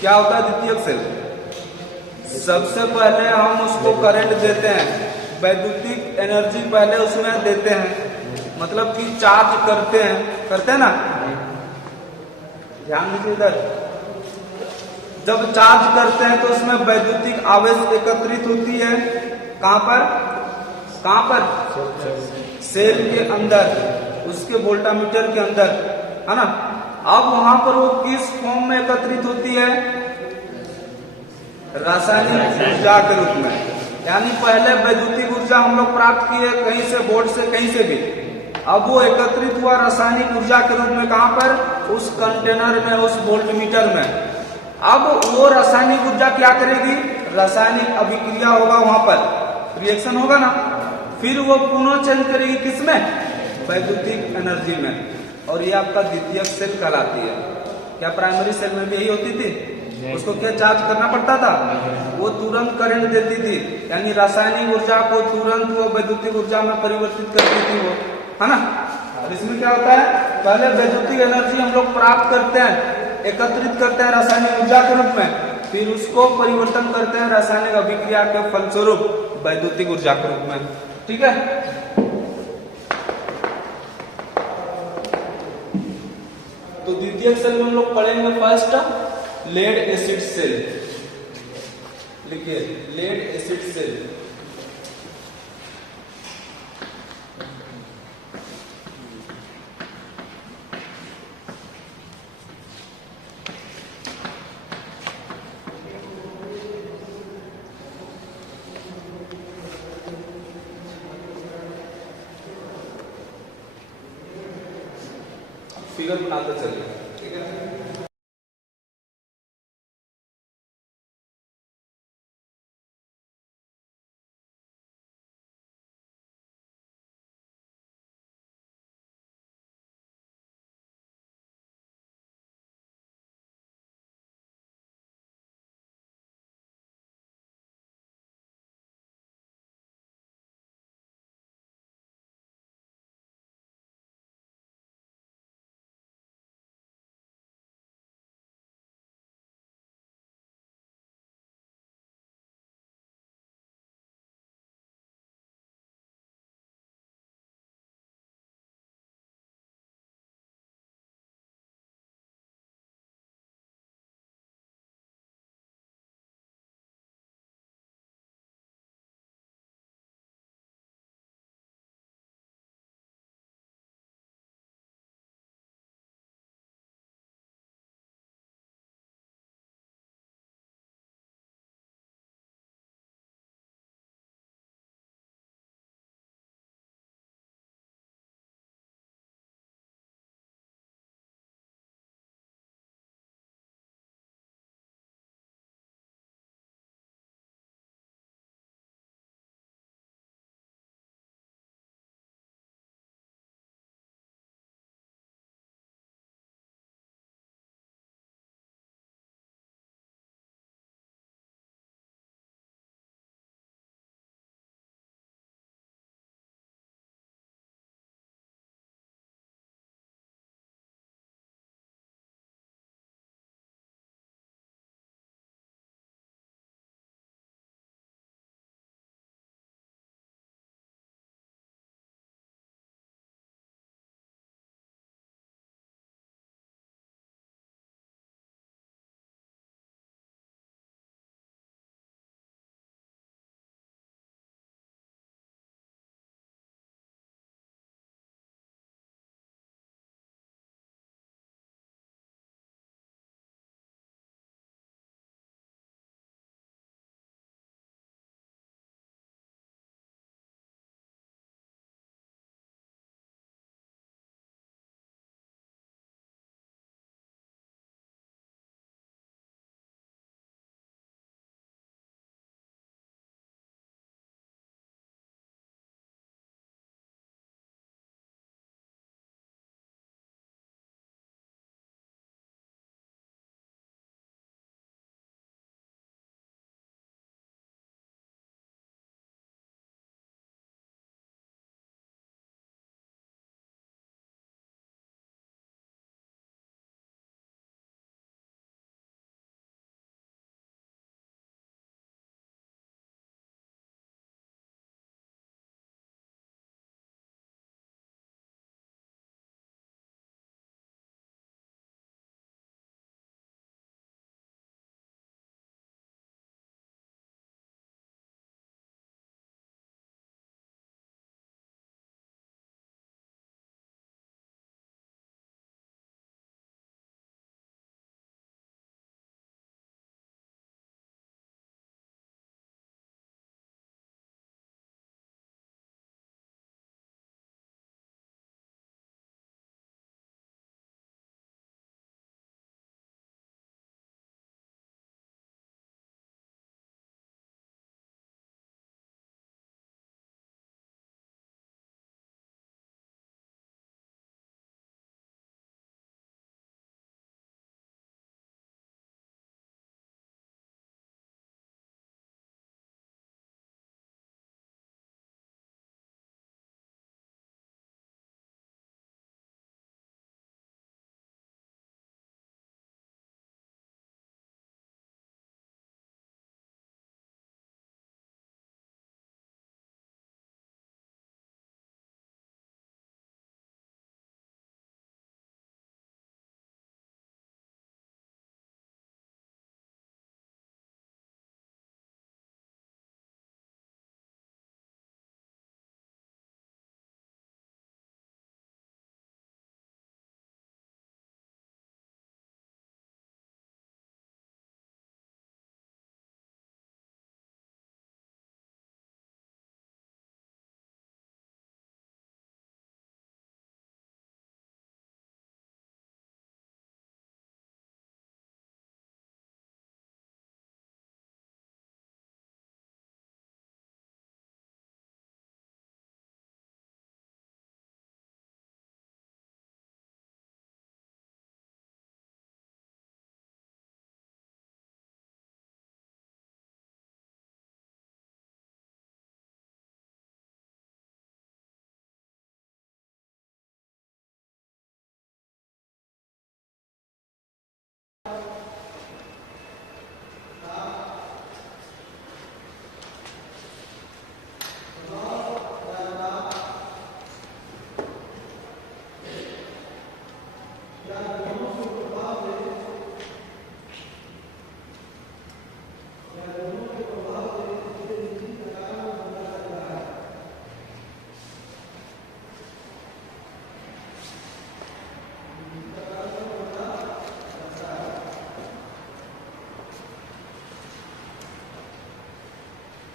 क्या होता है द्वितीयक सेल? सबसे पहले हम उसको करंट देते हैं, वैद्युतिक एनर्जी पहले उसमें देते हैं, मतलब कि चार्ज करते हैं ना। ध्यान दीजिए इधर, जब चार्ज करते हैं तो उसमें वैद्युतिक आवेश एकत्रित होती है। कहां पर सेल के अंदर, उसके वोल्टामीटर के अंदर, है ना। अब वहां पर वो किस फॉर्म में एकत्रित होती है? रासायनिक ऊर्जा के रूप में। यानी पहले वैद्युतिक ऊर्जा हम लोग प्राप्त किए कहीं से, बोर्ड से, कहीं से भी। अब वो एकत्रित हुआ रासायनिक ऊर्जा के रूप में। कहां पर? उस कंटेनर में, उस वोल्टमीटर में। अब वो रासायनिक ऊर्जा क्या करेगी? रासायनिक अभिक्रिया होगा, वहां पर रिएक्शन होगा ना, फिर वो पुनः चेंज करेगी किसमें? वैद्युतिक एनर्जी में। और ये आपका द्वितीयक सेल कहलाती है। क्या प्राइमरी सेल में भी यही होती थी? उसको क्या चार्ज करना पड़ता था? वो तुरंत करंट देती थी, यानी रासायनिक ऊर्जा को तुरंत वो वैद्युतिक ऊर्जा में परिवर्तित करती थी वो, है ना। और इसमें क्या होता है? पहले वैद्युतिक एनर्जी हम लोग प्राप्त करते हैं, एकत्रित करते हैं रासायनिक ऊर्जा के रूप में, फिर उसको परिवर्तन करते हैं रासायनिक अभिक्रिया के फलस्वरूप वैद्युतिक ऊर्जा के रूप में। ठीक है। तो द्वितीयक सेल में हम लोग पढ़ेंगे फर्स्ट लेड एसिड सेल। लिखिए, लेड एसिड सेल। फिगर बनाते चलिए। ठीक है।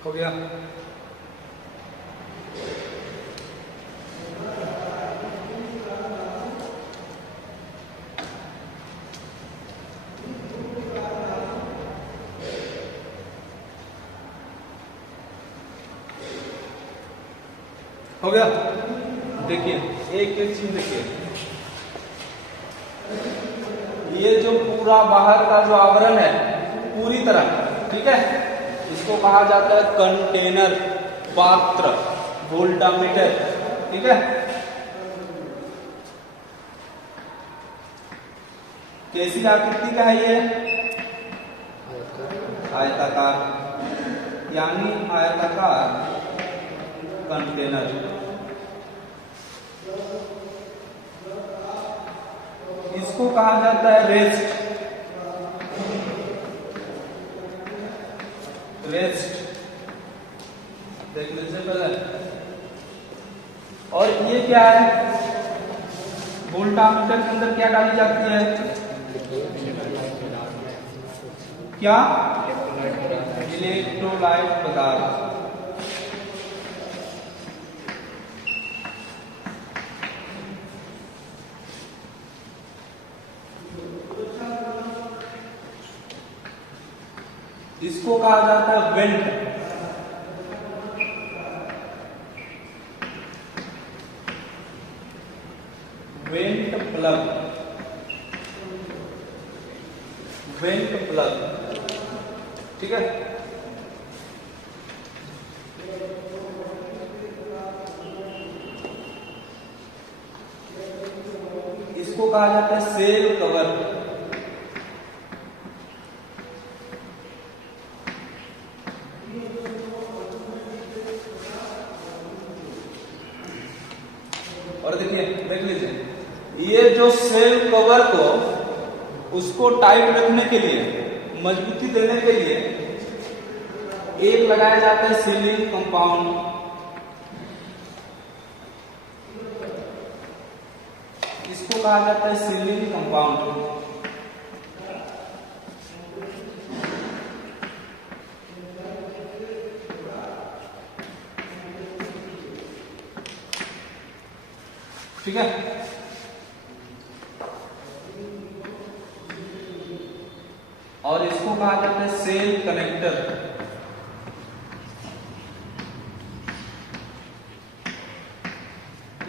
हो गया। हो गया। देखिए एक एक चीज देखिए, ये जो पूरा बाहर का जो आवरण है पूरी तरह, ठीक है, इसको कहा जाता है कंटेनर, पात्र, वोल्टामीटर, ठीक है। कैसी आकृति का है ये? आयताकार, यानी आयताकार कंटेनर। इसको कहा जाता है रेस्ट, रेस्ट देखने से पहले। और ये क्या है? वोल्टामीटर के अंदर क्या डाली जाती है? क्या? इलेक्ट्रोलाइट पदार्थ। इसको कहा जाता है went, went plug, went plug, ठीक है। इसको कहा जाता है सेल कवर, और देखिए देख लीजिए, ये जो सेल कवर को उसको टाइट रखने के लिए, मजबूती देने के लिए एक लगाया जाता है सीलिंग कंपाउंड। इसको कहा जाता है सीलिंग कंपाउंड। ठीक है। और इसको कहा जाता है सेल कनेक्टर।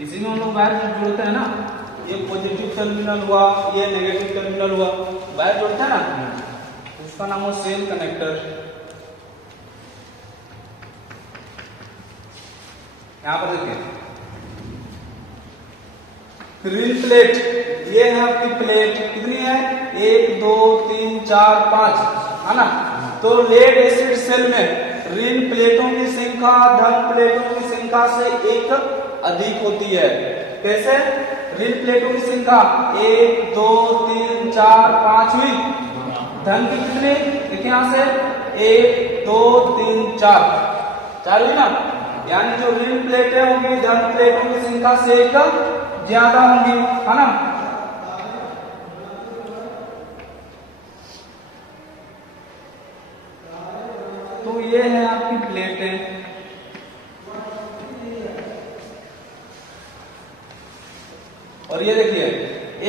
इसी में हम लोग वायर जोड़ते हैं ना, ये पॉजिटिव टर्मिनल हुआ, ये नेगेटिव टर्मिनल हुआ, वायर जोड़ते हैं ना, उसका नाम है सेल कनेक्टर। यहां पर देखिए रिल प्लेट, ये है आपकी प्लेट, कितनी है? 1 2 3 4 5, है ना। तो लेड एसिड सेल में रिल प्लेटों की संख्या धन प्लेटों की संख्या से एक अधिक होती है। कैसे? रिल प्लेटों की संख्या 1 2 3 4 5 हुई, धन की कितनी? देखिए यहां से 1 2 3 4, 4 हुई ना, यानी जो रिल प्लेटें होंगी धन प्लेटों की संख्या से एक ज्यादा होंगी, है ना। तो ये है आपकी प्लेटें। और ये देखिए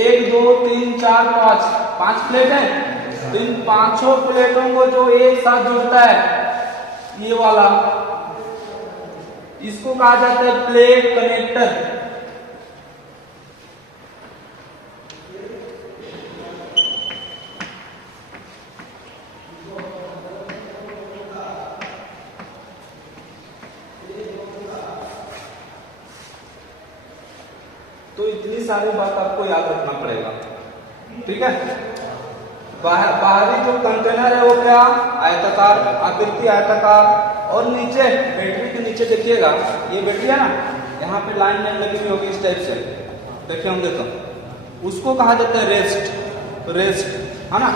1 2 3 4 5, 5 प्लेट है। तो इन पांचों प्लेटों को जो एक साथ जोड़ता है ये वाला, इसको कहा जाता है प्लेट कनेक्टर। तो इतनी सारी बात आपको याद रखना पड़ेगा, ठीक है। बाहरी जो कंटेनर है वो क्या? आयताकार, आकृति आयताकार। और नीचे बैटरी के नीचे देखिएगा, ये बैटरी है ना, यहाँ पे लाइन लगी हुई होगी इस टाइप से, देखिए हम देखो, उसको कहा जाता है रेस्ट, रेस्ट, है ना,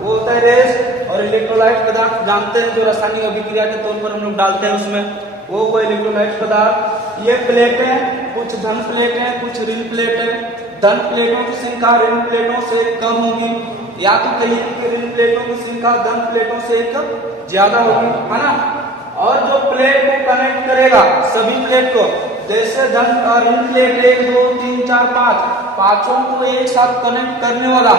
वो होता है रेस्ट। और इलेक्ट्रोलाइट पदार्थ जानते हैं जो रासायनिक अभिक्रिया के तौर पर हम लोग डालते हैं उसमें, वो इलेक्ट्रोलाइट पदार्थ। ये प्लेटें कुछ धन प्लेटें कुछ ऋण प्लेटें। धन प्लेटों की संख्या ऋण प्लेटों से कम होगी, या तो कहिए कि ऋण प्लेटों की संख्या धन प्लेटों से एक ज्यादा होगी, है ना। और जो प्लेट को कनेक्ट करेगा सभी प्लेट को, जैसे ऋण प्लेट 1 2 3 4 5 पांचों को एक साथ कनेक्ट करने वाला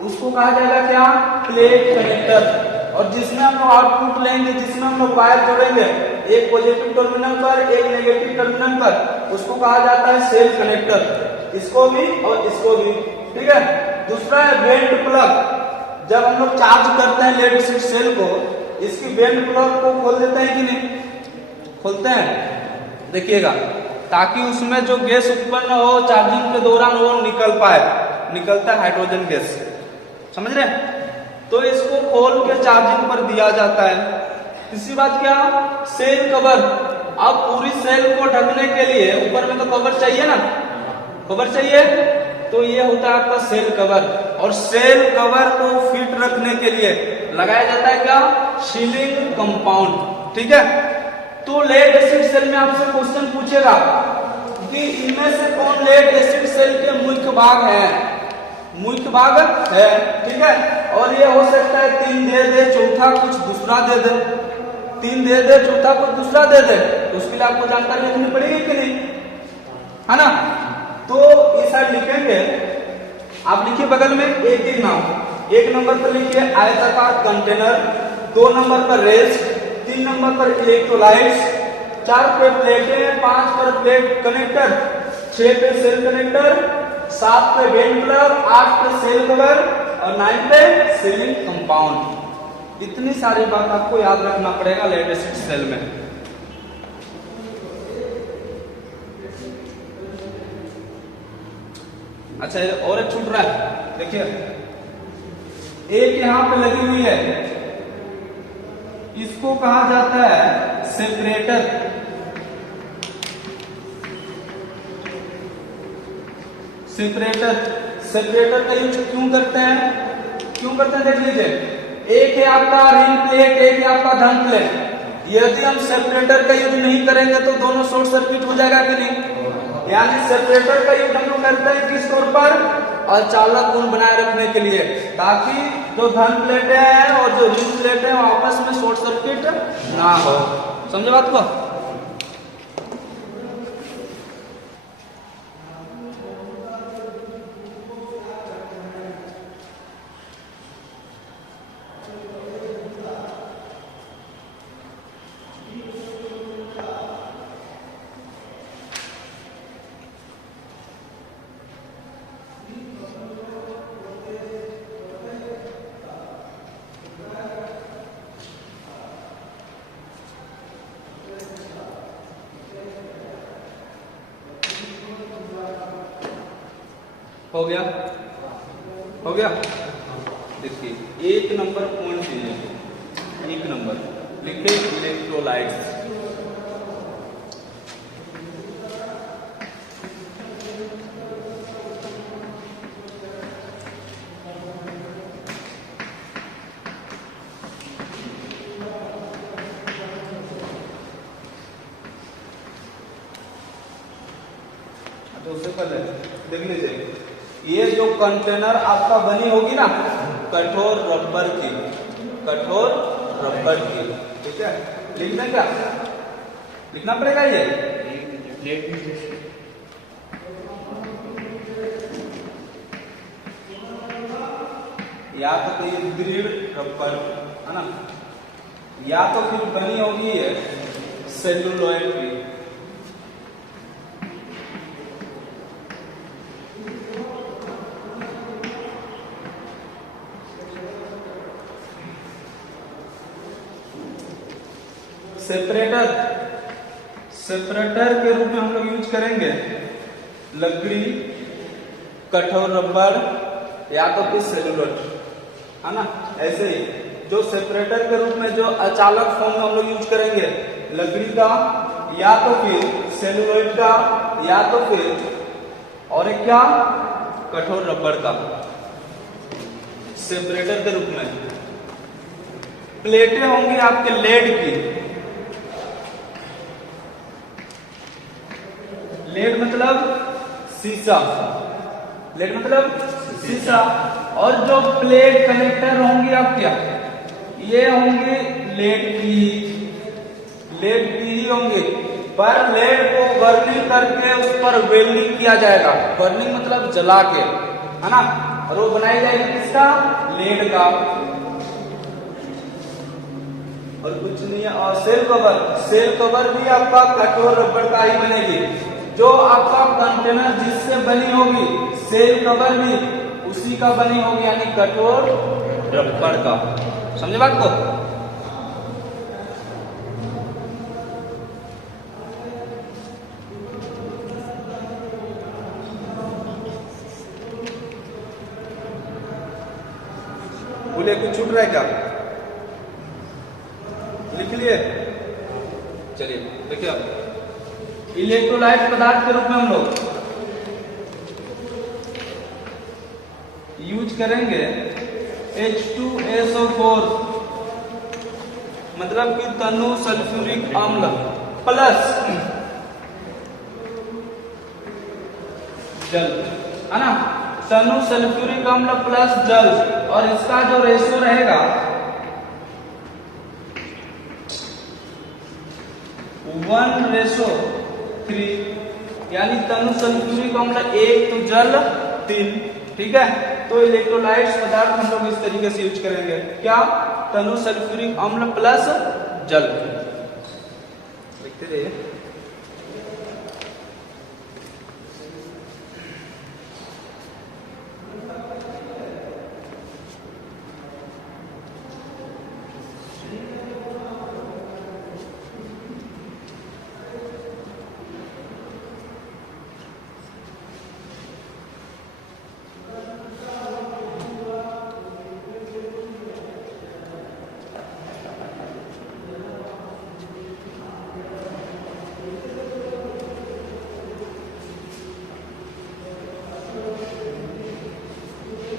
उसको कहा जाएगा क्या, प्लेट कनेक्टर। और जिसमें हम लोग आउटपुट लेंगे, जिसमें हम लोग वायर जोड़ेंगे एक पॉजिटिव टर्मिनल पर एक नेगेटिव टर्मिनल पर, उसको कहा जाता है सेल कनेक्टर, इसको भी और इसको भी। ठीक है। दूसरा है बेंड प्लग। जब हम लोग चार्ज करते हैं लेड एसिड सेल को, इसकी बेंड प्लग को खोल देते हैं कि नहीं, खोलते हैं, देखिएगा, ताकि उसमें जो गैस उत्पन्न हो चार्जिंग के दौरान वो निकल पाए, निकलता है हाइड्रोजन गैस, समझ रहे हैं। तो इसको खोल के चार्जिंग पर दिया जाता है। तीसरी बात क्या, सेल कवर। अब पूरी सेल को ढकने के लिए ऊपर में तो कवर चाहिए ना, कवर चाहिए, तो ये होता है आपका सेल कवर। और सेल कवर को फिट रखने के लिए लगाया जाता है क्या, सीलिंग कंपाउंड। ठीक है। तो लेड एसिड सेल में आपसे क्वेश्चन पूछेगा कि इनमें से कौन लेड एसिड सेल के मुख्य भाग है, मुख्य भाग है। ठीक है। और ये हो सकता है 3 दे दे, चौथा कुछ दूसरा दे दे, 3 दे दे, चौथा कुछ दूसरा दे दे, तो उसके लिए आपको जानकारी लिखनी पड़ेगी कि नहीं, है ना। तो ये साइड लिखेंगे, आप लिखिए बगल में एक एक नाम। 1 नंबर पर लिखिए आयताकार कंटेनर, 2 नंबर पर रेस्ट, 3 नंबर पर इलेक्ट्रोलाइट्स, 4 पे प्लेटें, 5 पर प्लेट कनेक्टर, 6 पे सेल कनेक्टर, 7 पे बेंड प्लग, 8 पे सेल कवर और 9 पे सीलिंग कंपाउंड। इतनी सारी बात आपको याद रखना पड़ेगा लेड एसिड सेल में। अच्छा, और एक छूट रहा है, देखिए एक यहां पे लगी हुई है, इसको कहा जाता है सेपरेटर। सेपरेटर, सेपरेटर का यूज क्यों करते हैं, क्यों करते हैं, देख लीजिए। एक है आपका ऋण प्लेट, एक है आपका धन प्लेट। यदि हम सेपरेटर का यूज नहीं करेंगे तो दोनों शॉर्ट सर्किट हो जाएगा कि नहीं। यानी सेपरेटर का यूज हम लोग करते हैं किस तौर पर, अचालक गुण बनाए रखने के लिए, ताकि जो धन प्लेटें हैं और जो ऋण प्लेटें हैं आपस में शॉर्ट सर्किट ना हो। समझे बात को। हो गया, हो गया। देखिए 1 नंबर कौन सी है, 1 नंबर लिखे इलेक्ट्रोलाइट्स। तो उससे पहले देख लीजिए, ये जो कंटेनर आपका बनी होगी ना कठोर रबर की, कठोर रबर की। ठीक है। लिखना क्या, लिखना पड़ेगा ये, या तो ये दृढ़ रबर है ना, या तो फिर बनी होगी ये सेलुलोइड की। सेपरेटर, सेपरेटर के रूप में हम लोग यूज करेंगे लकड़ी, कठोर रबर या तो फिर सेलुलोइड, है ना। ऐसे ही जो सेपरेटर के रूप में जो अचालक फॉर्म में हम लोग यूज करेंगे लकड़ी का या तो फिर सेलुलोइड का या तो फिर और एक क्या, कठोर रबर का, सेपरेटर के रूप में। प्लेटें होंगी आपके लेड की, लेड मतलब शीशा, लेड मतलब शीशा। और जो प्लेट कनेक्टर होंगी आप क्या, ये होंगी लेड की, लेड की ही होंगी, पर लेड को बर्निंग करके उस पर वेल्डिंग किया जाएगा। बर्निंग मतलब जला के, है ना, और वो बनाई जाएगी किसका, लेड का। और कुछ नहीं है। और सेल कवर, सेल कवर भी आपका कठोर रबड़ का ही बनेगी। जो आपका कंटेनर जिससे बनी होगी सेल कवर भी उसी का बनी होगी, यानी कठोर रबड़ का। समझे बात को? बोले कुछ छूट रहा है क्या? लिख लिए? चलिए देखिए, अब इलेक्ट्रोलाइट पदार्थ के रूप में हम लोग यूज करेंगे H2SO4, मतलब कि तनु सल्फ्यूरिक अम्ल प्लस जल, है ना, तनु सल्फ्यूरिक अम्ल प्लस जल। और इसका जो रेशियो रहेगा 1:3, यानी तनु सल्फ्यूरिक अम्ल 1 तो जल 3। ठीक है, तो इलेक्ट्रोलाइट्स पदार्थ हम लोग इस तरीके से यूज करेंगे, क्या, तनु सल्फ्यूरिक अम्ल प्लस जल। देखते रहिए।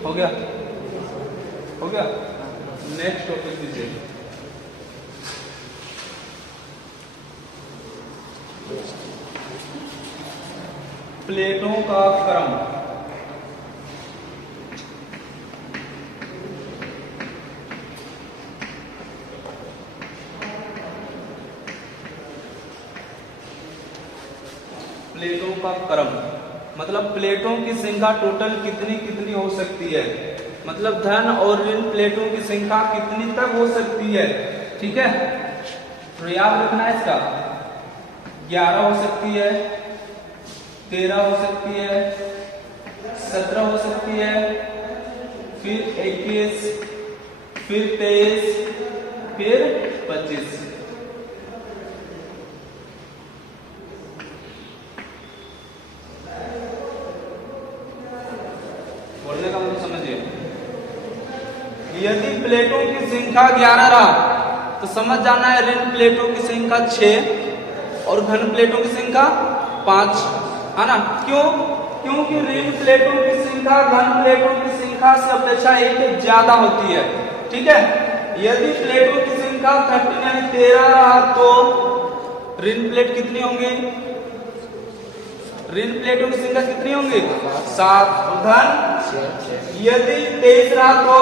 हो गया, हो गया। नेक्स्ट टॉपिक दीजिए। प्लेटों का क्रम। प्लेटों का क्रम मतलब प्लेटों की संख्या टोटल कितनी कितनी हो सकती है, मतलब धन और ऋण प्लेटों की संख्या कितनी तक हो सकती है। ठीक है, तो याद रखना है इसका, 11 हो सकती है, 13 हो सकती है, 17 हो सकती है, फिर 21, फिर 23, फिर 25। बोलने का मतलब समझिए, यदि प्लेटों की संख्या 11 रहा तो समझ जाना है ऋण प्लेटों की संख्या 6 और घन प्लेटों की संख्या 5, है ना। क्यों? क्योंकि ऋण प्लेटों की संख्या घन प्लेटों की संख्या से अपेक्षा 1 ज्यादा होती है। ठीक है, यदि प्लेटों की संख्या 13 यानी 13 रहा तो ऋण प्लेट कितनी होंगी, ऋण प्लेटों की संख्या कितनी होंगी, 7। धन यदि 23 रहा तो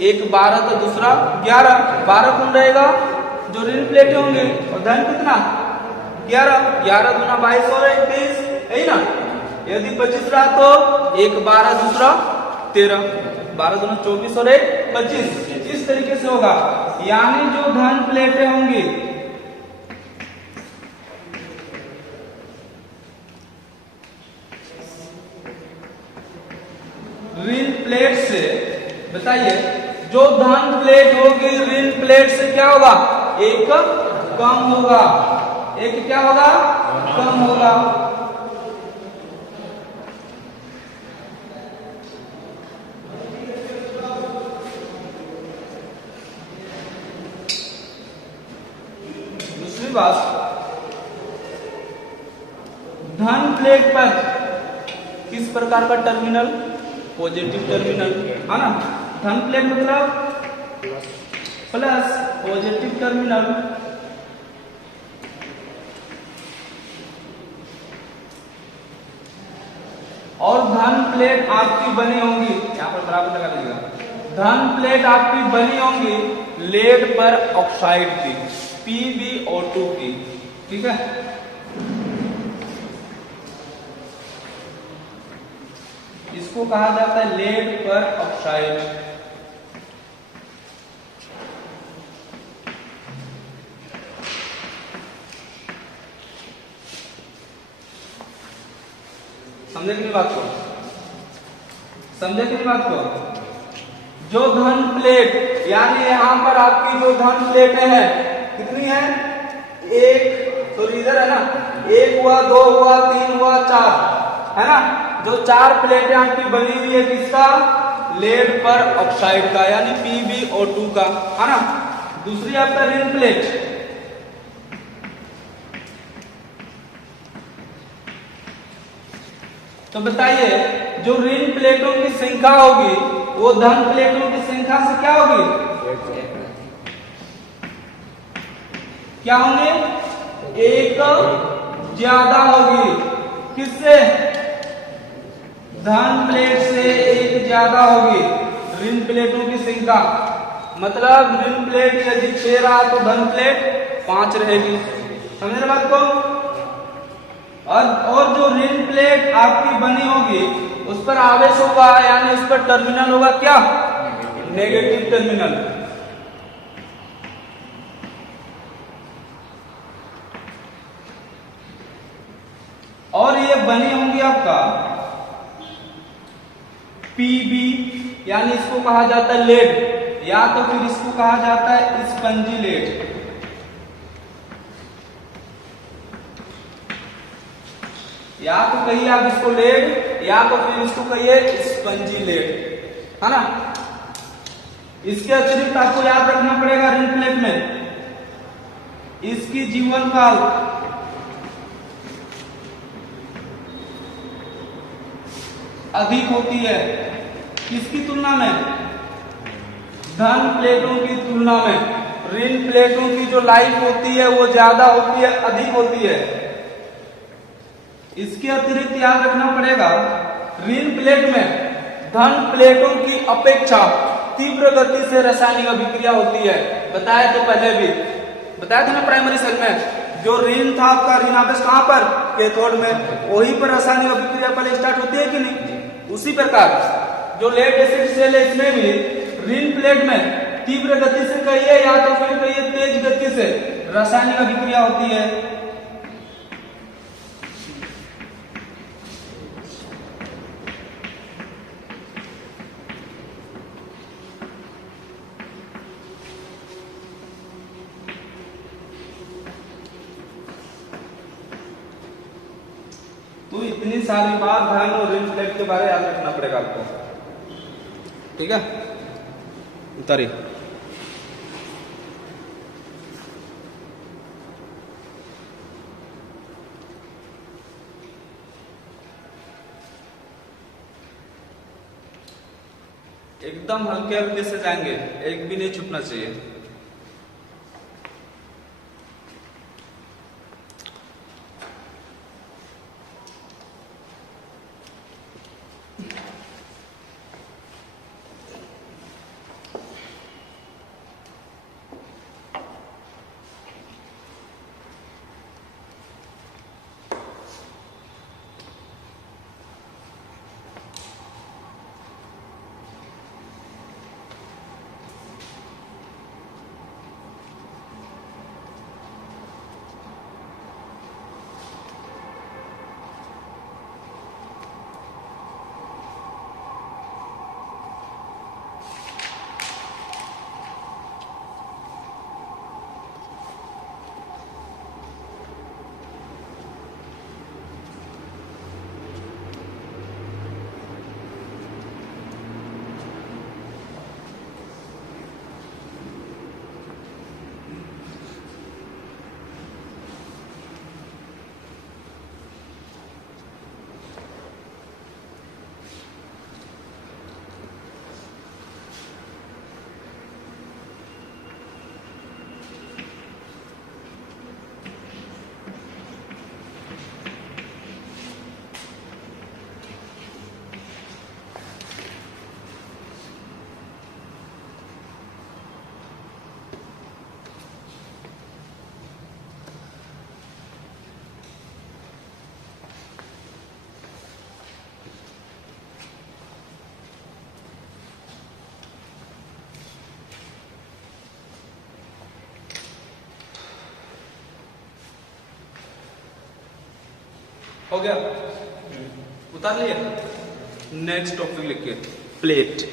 एक 12 तो दूसरा 11, 12 कौन रहेगा, जो ऋण प्लेटें होंगे। और धन कितना, 11, 11 दूना 22 और 23, है ना। यदि 25 रहा तो एक 12 दूसरा 13, 12 दूना 24 और 1 25। इस तरीके से होगा, यानी जो धन प्लेटें होंगी ऋण प्लेट से, बताइए, जो धन प्लेट होगी ऋण प्लेट से क्या होगा, एक कम होगा, एक क्या होगा, कम होगा। दूसरी बात, धन प्लेट पर किस प्रकार का टर्मिनल, पॉजिटिव टर्मिनल, है ना। धन प्लेट मतलब प्लस, पॉजिटिव टर्मिनल। और धन प्लेट आपकी बनी होंगी, यहां पर बराबर लगा दीजिएगा, धन प्लेट आपकी बनी होंगी लेड पर ऑक्साइड की, PbO2 की। ठीक है, इसको कहा जाता है लेड पर ऑक्साइड। समझे कि नहीं बात को? समझे कि नहीं बात को? जो धन प्लेट, यानी यहां पर आपकी जो धन प्लेटें हैं कितनी है? एक, तो इधर है ना, एक हुआ, दो हुआ, तीन हुआ, चार, है ना। जो चार प्लेटें आपकी बनी हुई है किसका? लेड पर ऑक्साइड का, यानी PbO2 का, है ना। दूसरी आपका रिन प्लेट, तो बताइए जो रिन प्लेटों की संख्या होगी वो धन प्लेटों की संख्या से क्या होगी? क्या होंगे? एक ज्यादा होगी। किससे? धन प्लेट से एक ज्यादा होगी रिन प्लेटों की संख्या। मतलब रिन प्लेट यदि 6 रहा तो धन प्लेट 5 रहेगी। समझ रहे बात को? और जो रिन प्लेट आपकी बनी होगी उस पर आवेश होगा, यानी उस पर टर्मिनल होगा क्या? Negative terminal. और ये बनी होंगी आपका Pb, यानी इसको कहा जाता है लेड, या तो फिर इसको कहा जाता है स्पंजी लेड। या तो कहिए आप इसको लेड, या तो फिर इसको कहिए स्पंजी लेड, है ना। इसके अतिरिक्त आपको याद रखना पड़ेगा रिन प्लेट में इसकी जीवन काल अधिक होती है। किसकी तुलना में? धन प्लेटों की तुलना में रिन प्लेटों की जो लाइफ होती है वो ज्यादा होती है, अधिक होती है। इसके अतिरिक्त याद रखना पड़ेगा रिन प्लेट में धन प्लेटों की अपेक्षा तीव्र गति से रासायनिक अभिक्रिया होती है। बताया तो पहले भी बताया था ना प्राइमरी सेल में, जो रिन था आपका रिन आवेश कहां पर? कैथोड में। वहीं पर रासायनिक अभिक्रिया पहले स्टार्ट होती है कि नहीं? उसी प्रकार जो लेड एसिड सेल है इसमें भी रिन प्लेट में तीव्र गति से कहिए या तो फिर कहिए तेज गति से रासायनिक अभिक्रिया होती है। तो इतनी सारी बात धन और रिन प्लेट के बारे में याद रखना पड़ेगा आपको। ठीक है, उतारिए। एकदम हल्के हल्के से जाएंगे, एक भी नहीं छूटना चाहिए। हो गया, उतार लिया। नेक्स्ट टॉपिक लिखिए, प्लेट।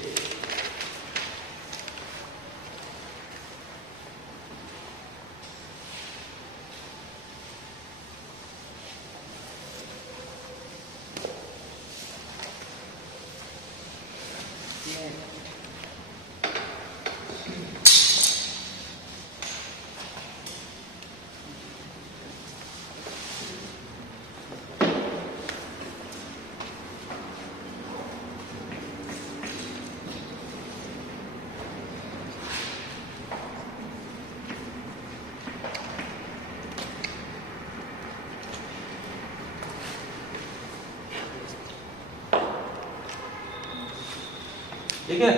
ठीक है,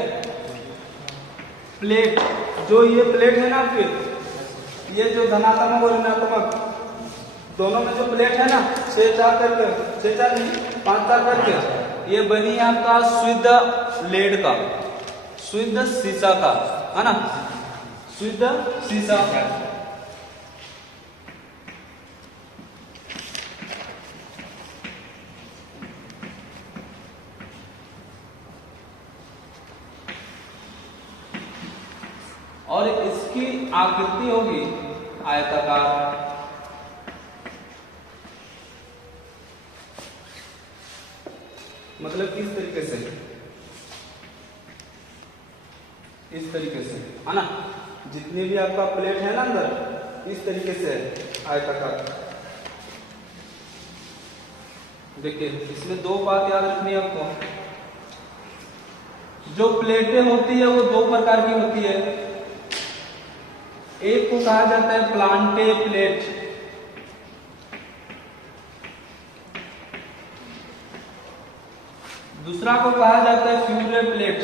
प्लेट, जो ये प्लेट है ना आपकी, ये जो धनात्मक और ऋणात्मक दोनों में जो प्लेट है ना, 6-4 करके, 6-4 नहीं 5-4 करके, ये बनी आपका शुद्ध लेड का, शुद्ध शीशा का, है ना, शुद्ध शीशा। और इसकी आकृति होगी आयताकार, मतलब इस तरीके से, इस तरीके से, है ना, जितनी भी आपका प्लेट है ना अंदर, इस तरीके से आयताकार। देखिए, इसमें दो बात याद रखनी है आपको। जो प्लेटें होती है वो दो प्रकार की होती है। एक को कहा जाता है प्लांटे प्लेट, दूसरा को कहा जाता है Faure plate.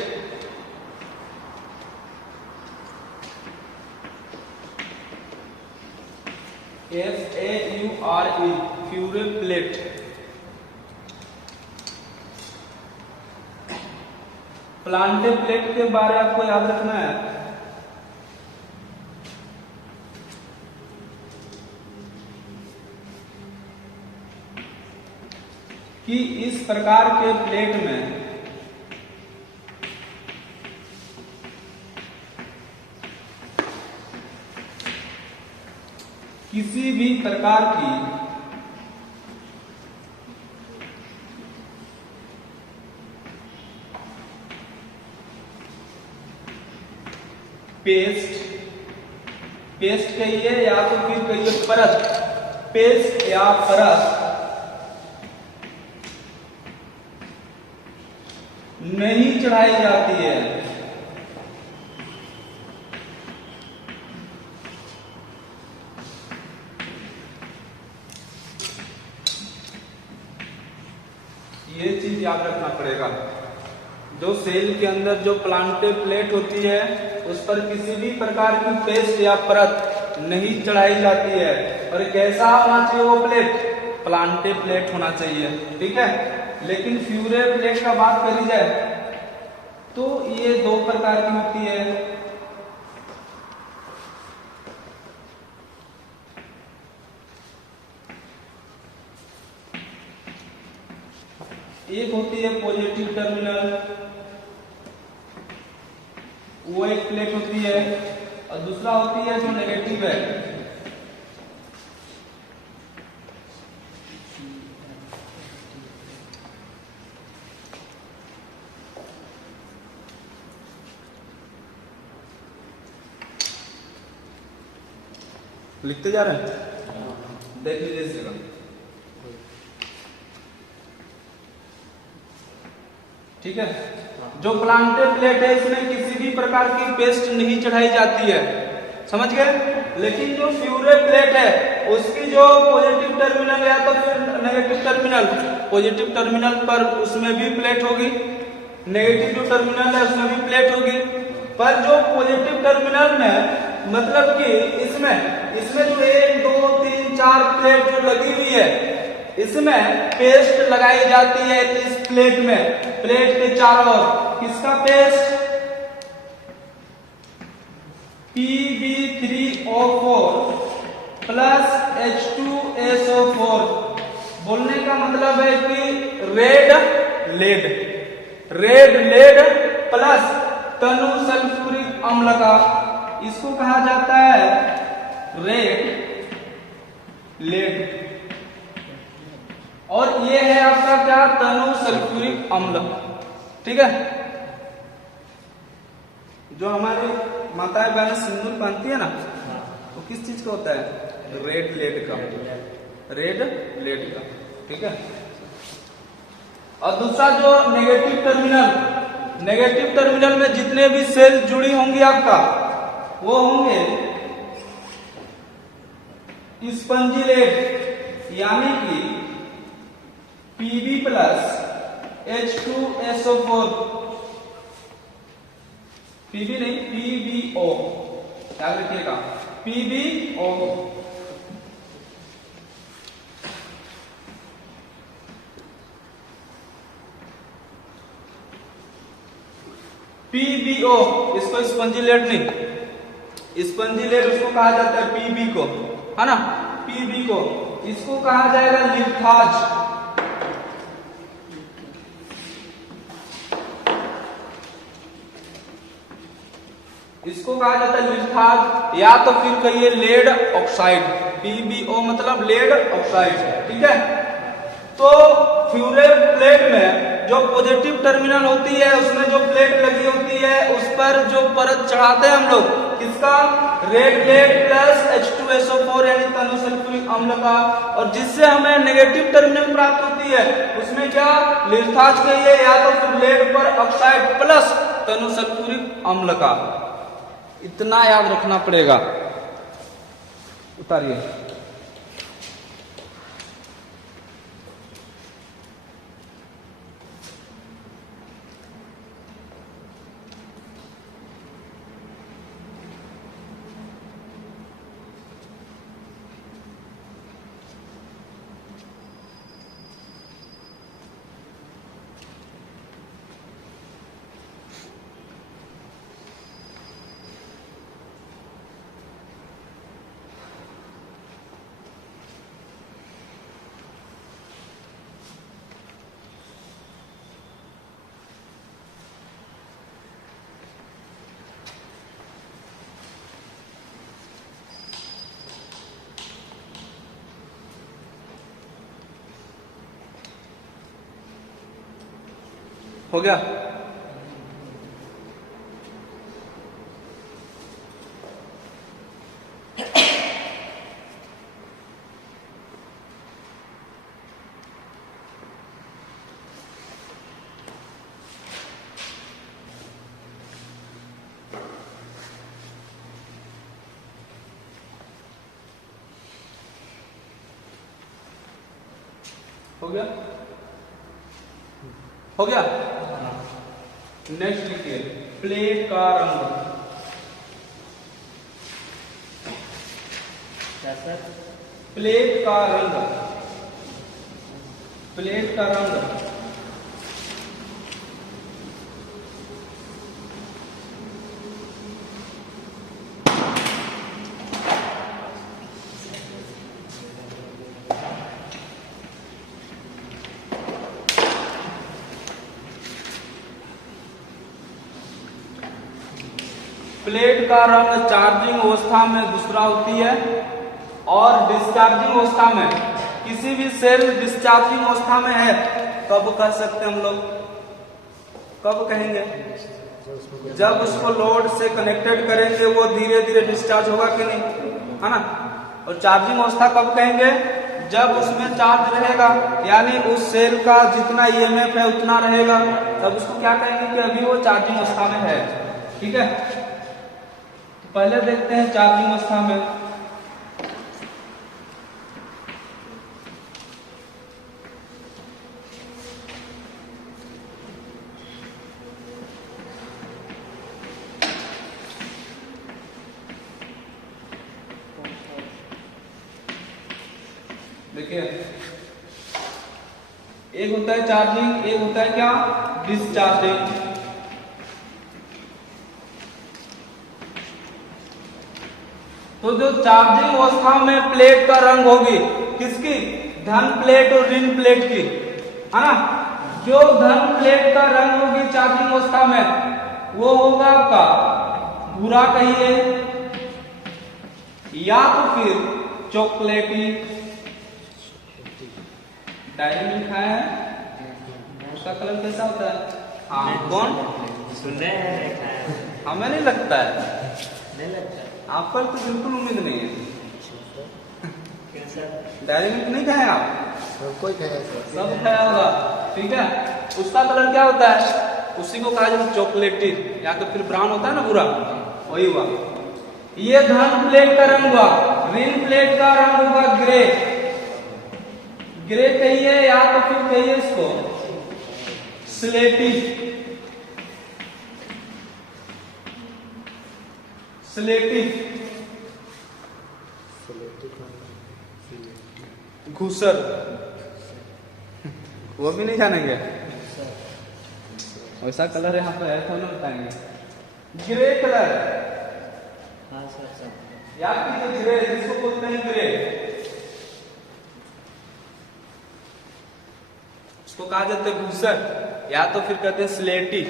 FAURE, Faure plate. Plante plate के बारे में आपको याद रखना है। कि इस प्रकार के प्लेट में किसी भी प्रकार की पेस्ट कहिए या तो फिर कहिए परत, पेस्ट या परत नहीं चढ़ाई जाती है। ये चीज याद रखना पड़ेगा। जो सेल के अंदर जो प्लांटे प्लेट होती है उस पर किसी भी प्रकार की पेस्ट या परत नहीं चढ़ाई जाती है। और कैसा होना चाहिए वो प्लेट? प्लांटे प्लेट होना चाहिए, ठीक है। लेकिन फ्यूरे प्लेट का बात करी जाए तो ये दो प्रकार की होती है। एक होती है पॉजिटिव टर्मिनल, वो एक प्लेट होती है, और दूसरा होती है जो नेगेटिव है। लिखते जा रहे हैं, देख लीजिए इस जगह, ठीक है। जो प्लांटे प्लेट है इसमें किसी भी प्रकार की पेस्ट नहीं चढ़ाई जाती है, समझ गए। लेकिन जो फ्यूरे प्लेट है उसकी जो पॉजिटिव टर्मिनल या तो फिर नेगेटिव टर्मिनल, पॉजिटिव टर्मिनल पर उसमें भी प्लेट होगी, नेगेटिव जो टर्मिनल है उसमें भी प्लेट होगी। पर जो पॉजिटिव टर्मिनल में मतलब कि इसमें जो 1 2 3 4 प्लेट जो लगी हुई है इसमें पेस्ट लगाई जाती है इस प्लेट में, प्लेट के चारों ओर। किसका पेस्ट? Pb3O4 प्लस H2SO4, बोलने का मतलब है कि रेड लेड प्लस तनु सल्फ्यूरिक अम्ल का, इसको कहा जाता है रेड लेड, और ये है आपका क्या, तनु सल्फ्यूरिक अम्ल। ठीक है, जो हमारी माताएं बहनें सिंदूर पहनती है ना, वो किस चीज का होता है, रेड लेड का, रेड लेड का। ठीक है, और दूसरा जो नेगेटिव टर्मिनल में जितने भी सेल जुड़ी होंगी आपका, वो होंगे स्पंजी लेड, यानी कि Pb प्लस H2SO4, Pb नहीं PbO, याद रखिएगा PbO। PbO, इसको स्पंजी लेड नहीं, स्पंजी लेड उसको कहा जाता है Pb को, है ना, Pb को, इसको कहा जाएगा लिथाज। इसको कहा जाता है लिथाज, या तो फिर कहिए लेड ऑक्साइड। PbO मतलब लेड ऑक्साइड। ठीक है, तो फ्यूरेट प्लेट में जो पॉजिटिव टर्मिनल होती है, उसमें जो प्लेट लगी होती है, उस पर जो परत चढ़ाते हैं हम लोग, किसका, रेड लेड प्लस H2SO4 यानी तनु सल्फ्यूरिक अम्ल का, और जिससे हमें नेगेटिव टर्मिनल प्राप्त होती है, उसमें क्या, लिथाज कहिए या तो फिर लेड पर ऑक्साइड प्लस तनु सल्फ्यूरिक अम्ल का। इतना याद रखना पड़ेगा। उतारिए, हो गया। हो गया, हो गया। नेक्स्ट लिखिए, प्लेट का रंग। प्लेट का रंग, प्लेट का रंग प्लेट का रंग चार्जिंग अवस्था में दूसरा होती है, और डिस्चार्जिंग अवस्था में, किसी भी सेल डिस्चार्जिंग अवस्था में है, कब कह सकते हम लोग, कब कहेंगे, जब उसको लोड से कनेक्टेड करेंगे, वो धीरे धीरे डिस्चार्ज होगा कि नहीं, है ना। और चार्जिंग अवस्था कब कहेंगे, जब उसमें चार्ज रहेगा, यानी उस सेल का जितना ईएमएफ है उतना रहेगा, तब उसको क्या कहेंगे कि अभी वो चार्जिंग अवस्था में है। ठीक है, पहले देखते हैं चार्जिंग अवस्था में। देखिए, एक होता है चार्जिंग, एक होता है क्या, डिस्चार्जिंग। तो जो चार्जिंग अवस्था में प्लेट का रंग होगी, किसकी, धन प्लेट और ऋण प्लेट की, है ना। जो धन प्लेट का रंग होगी चार्जिंग अवस्था में वो होगा आपका भूरा कहिए या तो फिर चॉकलेटी। डायरी मिल्क खाया है, उसका कलर कैसा होता है? हाँ, कौन सुने हैं? हमें नहीं लगता है, नहीं लगता। आप पर तो बिल्कुल उम्मीद नहीं है। कैसा? डायरी मिल्क नहीं खाए आप? कोई कहे सब खाया होगा, ठीक है। उसका कलर क्या होता है? उसी को कहा जाता है चॉकलेटी या तो फिर ब्राउन होता है ना पूरा, वही हुआ। ये धन प्लेट का रंग हुआ। ऋण प्लेट का रंग होगा ग्रे। ग्रे कहिए या तो फिर कहिए इसको स्लेटी। स्लेटी, घूसर, वो भी नहीं जानेंगे। वैसा कलर यहाँ पे है तो नहीं बताएंगे। ग्रे कलर, हाँ सर याद कीजिए ग्रे, जिसको बोलते हैं ग्रे, उसको कहा जाता है घूसर या तो फिर कहते हैं स्लेटी।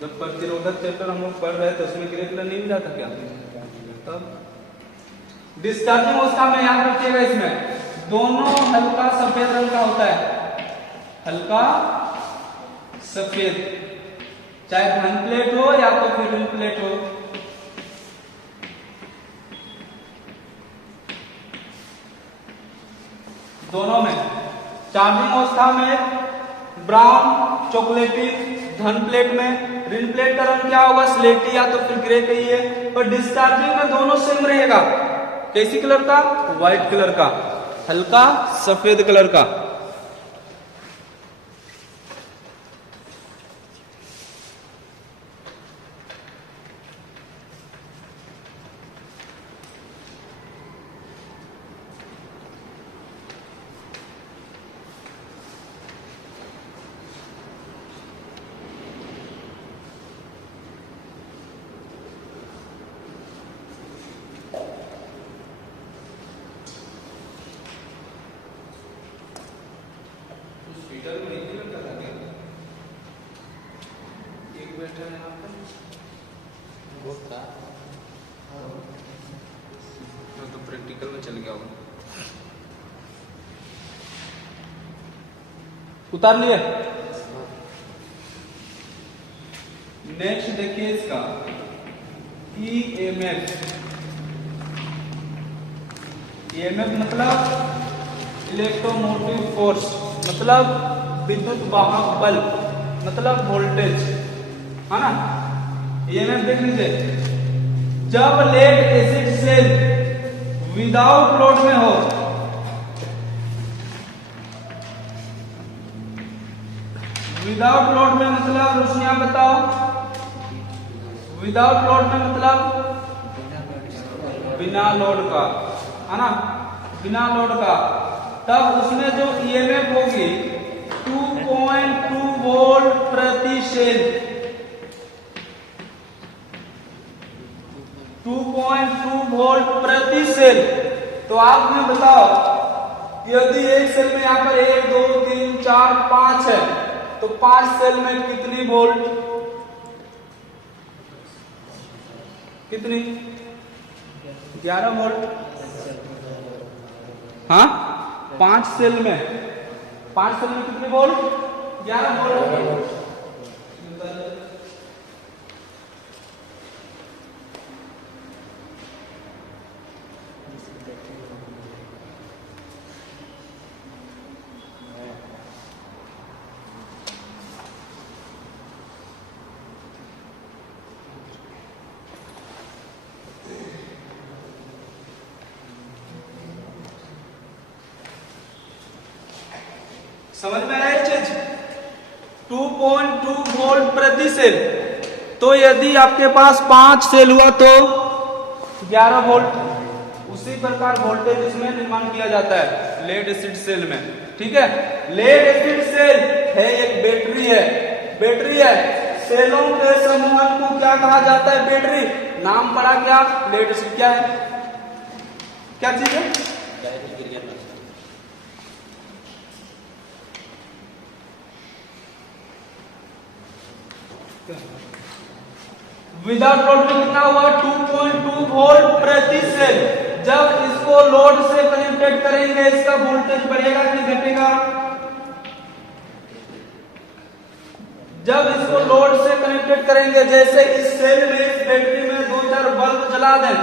जब प्रतिरोधक चैप्टर हम लोग पढ़ रहे थे उसमें ग्रे कलर नहीं मिला था क्या? तब डिस्चार्जिंग अवस्था में याद रखिएगा, इसमें दोनों हल्का सफेद रंग का होता है, हल्का सफेद, चाहे धन प्लेट हो या तो फिर ऋण प्लेट हो। दोनों में चार्जिंग अवस्था में ब्राउन चॉकलेटी, धन प्लेट में, ऋण प्लेट का रंग क्या होगा? स्लेटी या तो फिर ग्रे कहिए। पर डिस्चार्जिंग में दोनों सेम रहेगा। कैसी कलर का? व्हाइट कलर का, हल्का सफेद कलर का। तो प्रैक्टिकल में चल गया हूँ। उतार लिए। नेक्स्ट देखिए इसका EMF। EMF मतलब इलेक्ट्रोमोटिव फोर्स, मतलब विद्युत वाहक बल, मतलब वोल्टेज, है ना। EMF देख लीजिए, जब lead acid cell without load में हो, विदाउट लोड में मतलब रोशनियां बताओ, विदाउट लोड में मतलब बिना लोड का, है ना, बिना लोड का। तब उसमें जो EMF होगी 2.2 वोल्ट प्रति सेल, 2.2 वोल्ट प्रति सेल। तो आप मुझे बताओ, यदि एक सेल में यहाँ पर 1 2 3 4 5 है तो 5 सेल में कितनी वोल्ट? कितनी? 11 वोल्ट। हाँ, 5 सेल में कितनी वोल्ट? 11 वोल्ट। समझ में आया चीज? 2.2 वोल्ट प्रति सेल। तो यदि आपके पास 5 सेल हुआ तो 11 वोल्ट। उसी प्रकार वोल्टेज इसमें निर्माण किया जाता है लेड एसिड सेल में, ठीक है। लेड एसिड सेल है, एक बैटरी है, सेलों के समूहन को क्या कहा जाता है? बैटरी। नाम पड़ा क्या? Lead acid. क्या है? क्या चीज है? विदाउट लोड में कितना हुआ? 2.2 वोल्ट प्रति सेल। जब इसको लोड से कनेक्टेड करेंगे इसका वोल्टेज बढ़ेगा कि घटेगा? जब इसको लोड से कनेक्टेड करेंगे, जैसे इस सेल में, इस बैटरी में 2-4 बल्ब जला दें,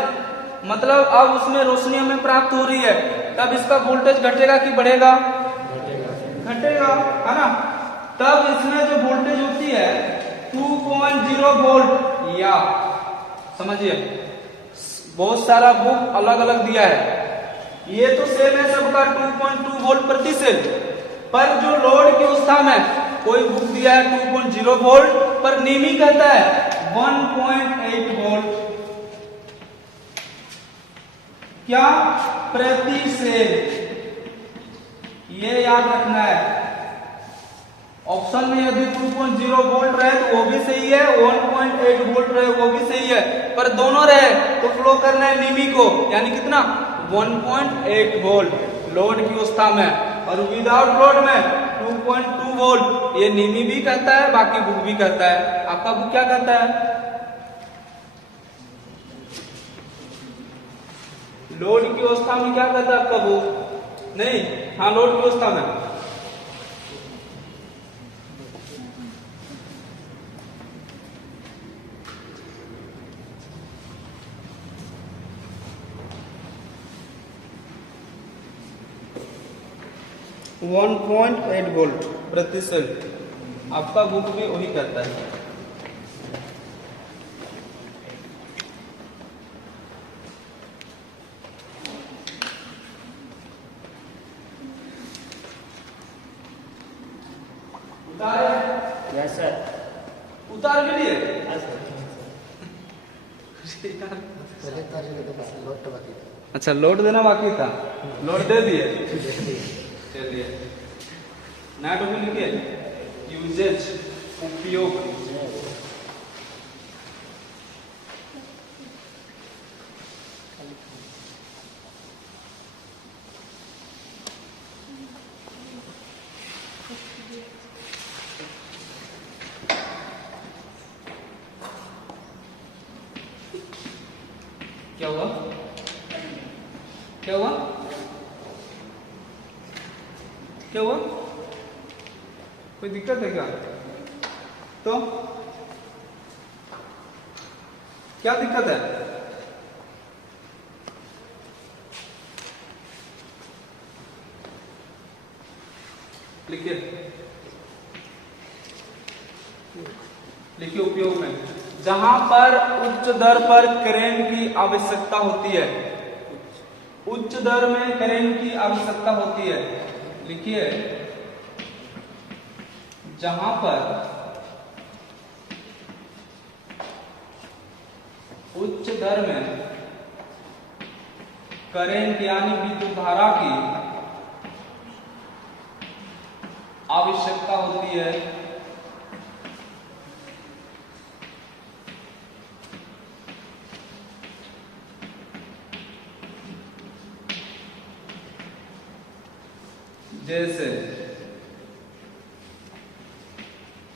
मतलब अब उसमें रोशनी हमें प्राप्त हो रही है, तब इसका वोल्टेज घटेगा कि बढ़ेगा? घटेगा, है ना। तब इसमें जो वोल्टेज होती है 2.0 वोल्ट, या समझिए बहुत सारा बुक अलग अलग दिया है, ये तो सेम है सबका 2.2 वोल्ट प्रति सेल, पर जो लोड की अवस्था में कोई बुक दिया है 2.0 वोल्ट, पर नेमी कहता है 1.8 वोल्ट। क्या? प्रति सेल। ये याद रखना है। ऑप्शन में यदि 2.0 वोल्ट रहे तो वो भी सही है, 1.8 वोल्ट रहे वो भी सही है, पर दोनों रहे तो फ्लो करना है नीमी को, यानी कितना? 1.8 वोल्ट लोड की अवस्था में, और विदाउट लोड में 2.2 वोल्ट। ये नीमी भी कहता है, बाकी बुक भी कहता है। आपका बुक क्या कहता है? लोड की अवस्था में क्या कहता है आपका बुक? नहीं, हाँ लोड की अवस्था में 1.8 वोल्ट प्रति सेल। आपका बुक भी वही कहता है। Yes sir. उतार के लिए अच्छा, लोड देना बाकी था, लोड दे दिए। चलिए नया टॉपिक लिखिए, यूजेज, उपयोग। क्या हुआ? क्या हुआ? क्या हुआ? कोई दिक्कत है क्या? तो क्या दिक्कत है? लिखिए, लिखिए उपयोग में। जहां पर उच्च दर पर करंट की आवश्यकता होती है, उच्च दर में करंट की आवश्यकता होती है, लिखिए जहां पर उच्च दर में करंट यानी विद्युत धारा की आवश्यकता होती है, जैसे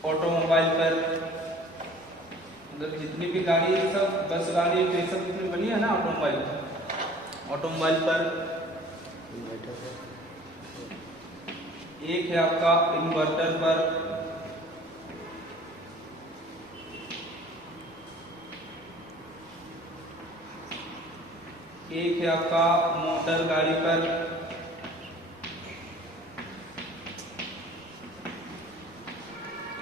ऑटोमोबाइल पर, मतलब जितनी भी गाड़ी, सब बस गाड़ी ये सब जितनी बनी है ना ऑटोमोबाइल, ऑटोमोबाइल पर एक है आपका इन्वर्टर पर, एक है आपका मोटर गाड़ी पर,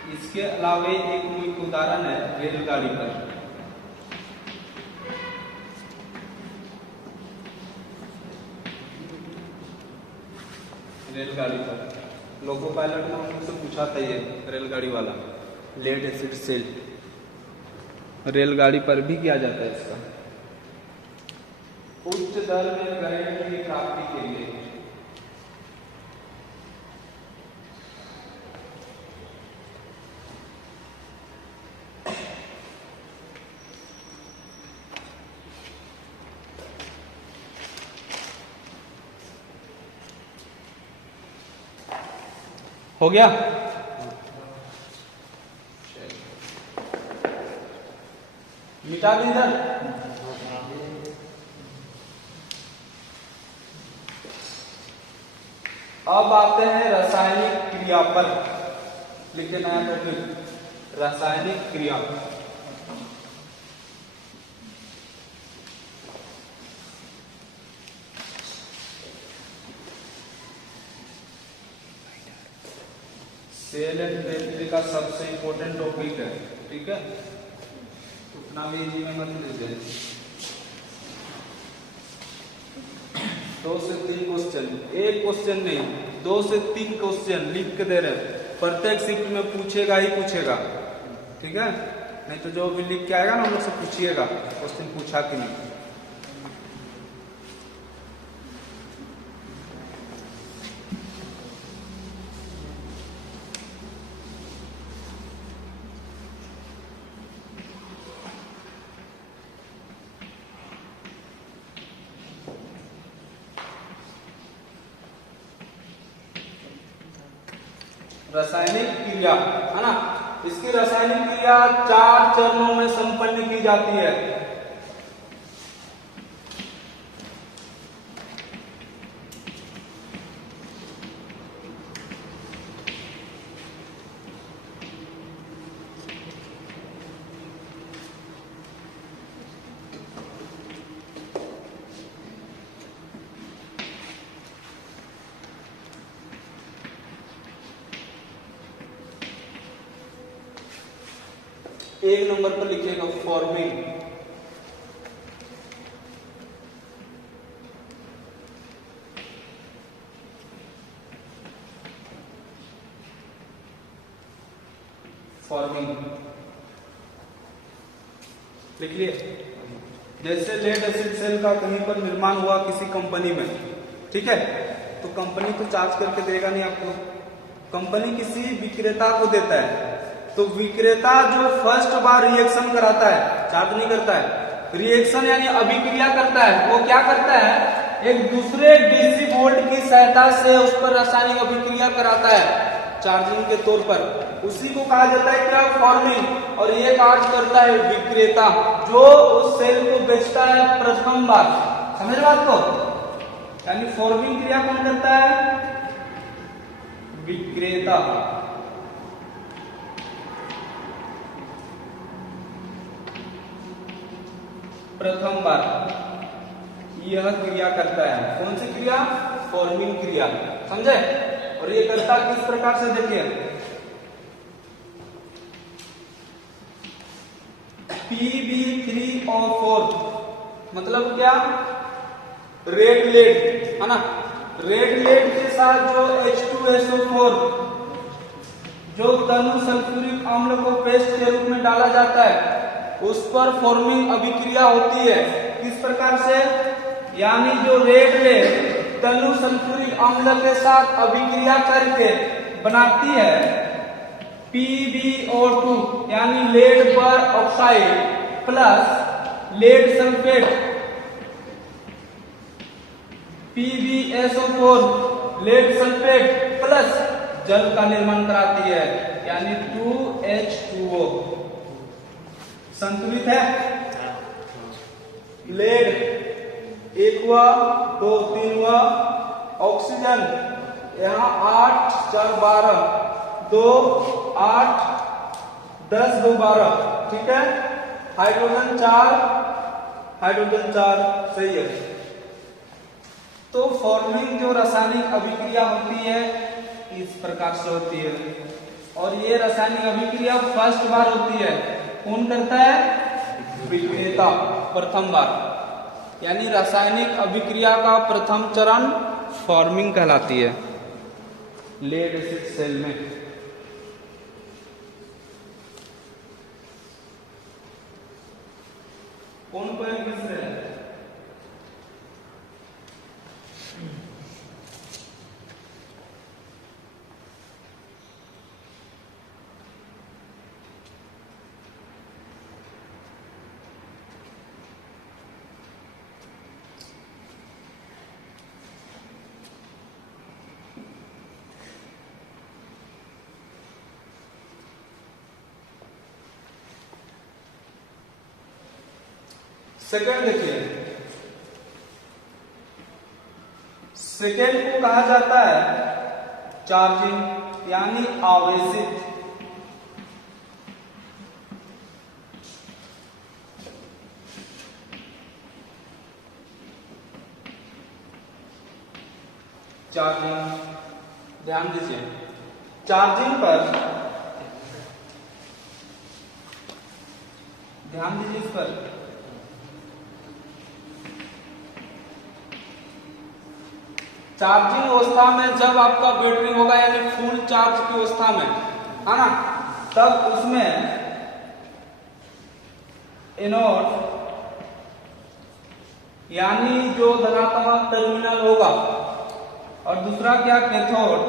इसके अलावा एक मुख्य उदाहरण है रेलगाड़ी पर। रेलगाड़ी पर लोको पायलट में हम लोग से पूछा था ये रेलगाड़ी वाला, लेड एसिड सेल रेलगाड़ी पर भी किया जाता है इसका। उच्च दर में करंट की प्राप्ति के लिए हो गया? मिटा दी इधर। अब आते हैं रासायनिक क्रिया पर। लिखे नया टॉपिक, रासायनिक क्रिया। सेल एंड केमिस्ट्री का सबसे इंपॉर्टेंट टॉपिक है, ठीक है? उतना भी इजी में मत लीजिए। 2 से 3 क्वेश्चन, एक क्वेश्चन नहीं, 2 से 3 क्वेश्चन लिख के दे रहे हैं। प्रत्येक शिफ्ट में पूछेगा ही पूछेगा, ठीक है? नहीं तो जो भी लिख के आएगा ना, हम लोग से पूछिएगा क्वेश्चन पूछा कि नहीं। रासायनिक क्रिया है ना, इसकी रासायनिक क्रिया 4 चरणों में संपन्न की जाती है। एक नंबर पर लिखिएगा फॉर्मिंग। फॉर्मिंग लिख लिए। जैसे लेड एसिड सेल का कहीं पर निर्माण हुआ किसी कंपनी में, ठीक है? तो कंपनी तो चार्ज करके देगा नहीं आपको, कंपनी किसी विक्रेता को देता है। तो विक्रेता जो फर्स्ट बार रिएक्शन कराता है, चार्ज नहीं करता है, रिएक्शन यानी अभिक्रिया करता है। वो क्या करता है? एक दूसरे डीसी वोल्ट की सहायता से उस पर रासायनिक अभिक्रिया कराता है चार्जिंग के तौर पर। उसी को कहा जाता है क्या? फॉर्मिंग। और ये कार्य करता है विक्रेता, जो उस सेल को बेचता है प्रथम बार। समझ बात को? यानी फॉर्मिंग क्रिया कौन करता है? विक्रेता। प्रथम बार यह क्रिया करता है। कौन सी क्रिया? फॉर्मिंग क्रिया। समझे? और ये करता किस प्रकार से? देखिए, PB3O4 मतलब क्या? रेड लेड है ना, रेड लेड के साथ जो H2SO4 जो तनु सल्फ्यूरिक अम्ल को पेस्ट के रूप में डाला जाता है, उस पर फॉर्मिंग अभिक्रिया होती है। किस प्रकार से? यानी जो रेड लेड तनु सल्फ्यूरिक अम्ल के साथ अभिक्रिया करके बनाती है PbO2 यानी lead peroxide plus lead sulphate PbSO4 lead sulphate plus जल का निर्माण कराती है, यानी 2H2O। संतुलित है। लेड 1 हुआ, 2, 3 हुआ, ऑक्सीजन यहाँ 8, 4, 12, 2, 8, 10, 2, 12, ठीक है? हाइड्रोजन 4, सही है। तो फॉर्मिंग जो रासायनिक अभिक्रिया होती है इस प्रकार से होती है, और ये रासायनिक अभिक्रिया फर्स्ट बार होती है। कौन करता है? विक्रेता, प्रथम बार। यानी रासायनिक अभिक्रिया का प्रथम चरण फॉर्मिंग कहलाती है लेड एसिड सेल में। कौन पॉइंट किस रहे हैं? सेकेंड देखिए, सेकेंड को कहा जाता है चार्जिंग यानी आवेशित। चार्जिंग, ध्यान दीजिए, चार्जिंग पर ध्यान दीजिए, इस पर चार्जिंग अवस्था में जब आपका बैटरी होगा यानी फुल चार्ज की अवस्था में, है ना, तब उसमें एनोड यानी जो धनात्मक टर्मिनल होगा और दूसरा क्या कैथोड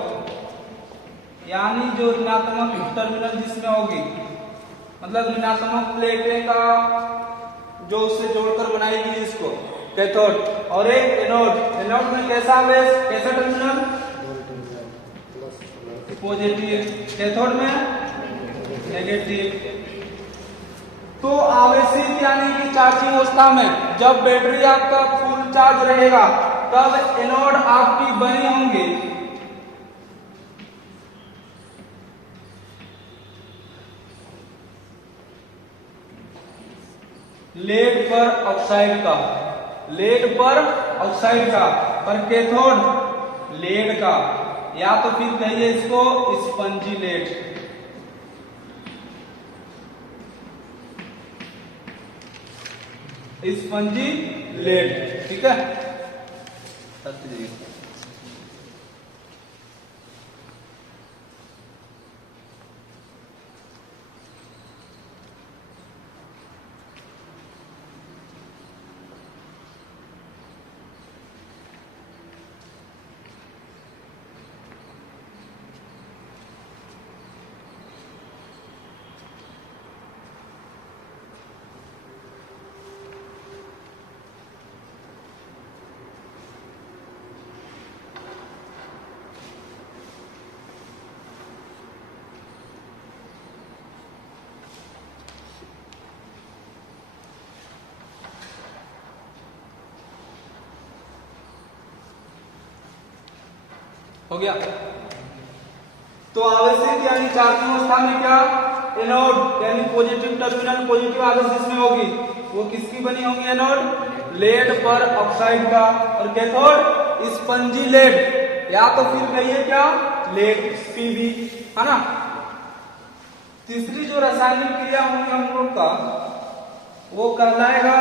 यानी जो ऋणात्मक टर्मिनल जिसमें होगी, मतलब ऋणात्मक प्लेटें का जो उससे जोड़कर बनाएगी इसको कैथोड, और एक एनोड। एनोड में कैसा आवेश, कैसा टर्मिनल, पॉजिटिव, कैथोड में नेगेटिव। तो आवेशित यानी कि चार्जिंग अवस्था में जब बैटरी आपका फुल चार्ज रहेगा तब एनोड आपकी बनी होंगी लेड पर ऑक्साइड का, लेड पर ऑक्साइड का, पर कैथोड लेड का, या तो फिर कहिए इसको स्पंजी लेड। स्पंजी लेड, ठीक है। हो गया। तो आवेशित यानी चार्जिंग अवस्था में क्या, एनोड यानी पॉजिटिव टर्मिनल, पॉजिटिव आवेश जिसमें होगी वो किसकी बनी होंगी, एनोड लेड पर ऑक्साइड का, और कैथोड स्पंजी लेड, या तो फिर कहिए क्या लेड पीबी, है ना। तीसरी जो रासायनिक क्रिया होगी हम लोग का वो कहलाएगा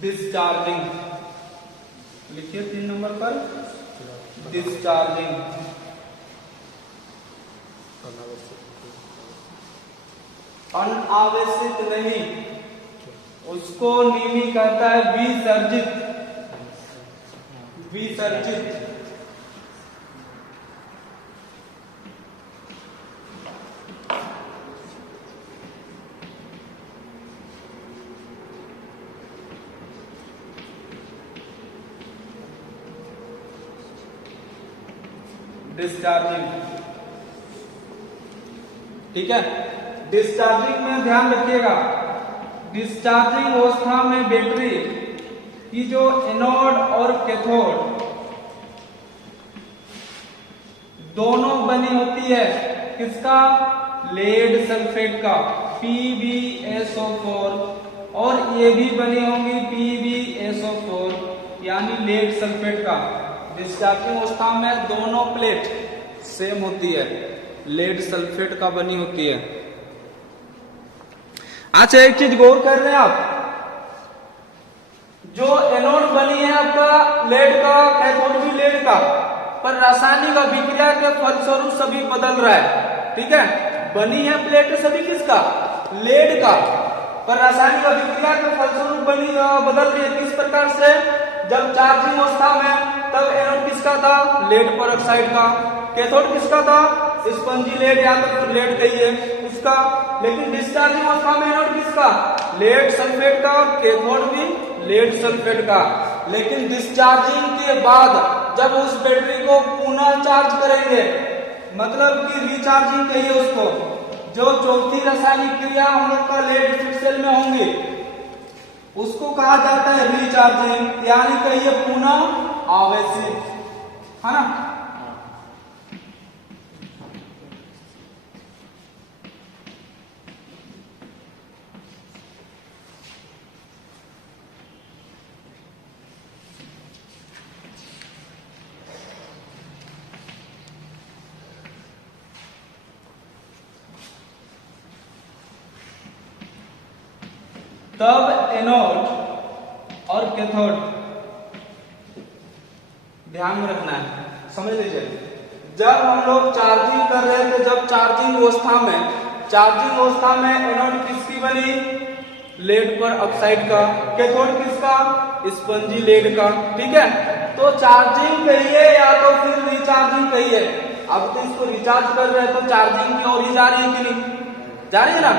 डिस्चार्जिंग। लिखिए 3 नंबर पर डिस्चार्जिंग। अनावेशित नहीं, उसको नीमी कहता है विसर्जित, विसर्जित। डिस्चार्जिंग, ठीक है। डिस्चार्जिंग में ध्यान रखिएगा, डिस्चार्जिंग अवस्था में बैटरी की जो एनोड और कैथोड दोनों बनी होती है किसका, लेड सल्फेट का, PbSO4, और ये भी बनी होंगी PbSO4 यानी लेड सल्फेट का। डिस्चार्जिंग अवस्था में दोनों प्लेट सेम होती है, लेड सल्फेट का बनी होती है। अच्छा एक चीज गौर कर रहे हैं आप, जो एनोड बनी है आपका लेड का, कैथोड भी लेड का, पर रासायनिक अभिक्रिया के फलस्वरूप सभी बदल रहा है, ठीक है। बनी है प्लेट सभी किसका, लेड का, पर रासायनिक अभिक्रिया के फलस्वरूप बनी बदल रही है। किस प्रकार से, जब चार्जिंग अवस्था में तब एनोड किसका था, लेड पर ऑक्साइड का, कैथोड किसका था, स्पंजी लेड या तो फिर लेड कहिए उसका। लेकिन डिस्चार्जिंग अवस्था में एनोड किसका, लेड सल्फेट का, और कैथोड भी लेड सल्फेट का। लेकिन डिस्चार्जिंग के बाद जब उस बैटरी को पुनः चार्ज करेंगे, मतलब कि रिचार्जिंग कहिए उसको, जो चौथी रासायनिक क्रिया हम लोग का लेड एसिड सेल में होंगी उसको कहा जाता है रिचार्जिंग, यानी कि ये पुनः आवेशित, है ना। तब एनोड और कैथोड ध्यान में रखना है, समझ लीजिए। जब हम लोग चार्जिंग कर रहे थे, जब चार्जिंग अवस्था में एनोड किसकी बनी? लेड पर ऑक्साइड का। कैथोड किसका? स्पंजी लेड का। ठीक है, तो चार्जिंग कहिए या तो फिर रिचार्जिंग कहिए। अब तो इसको रिचार्ज कर रहे हैं तो चार्जिंग की ओर ही जा रही है कि नहीं? जा रही है ना।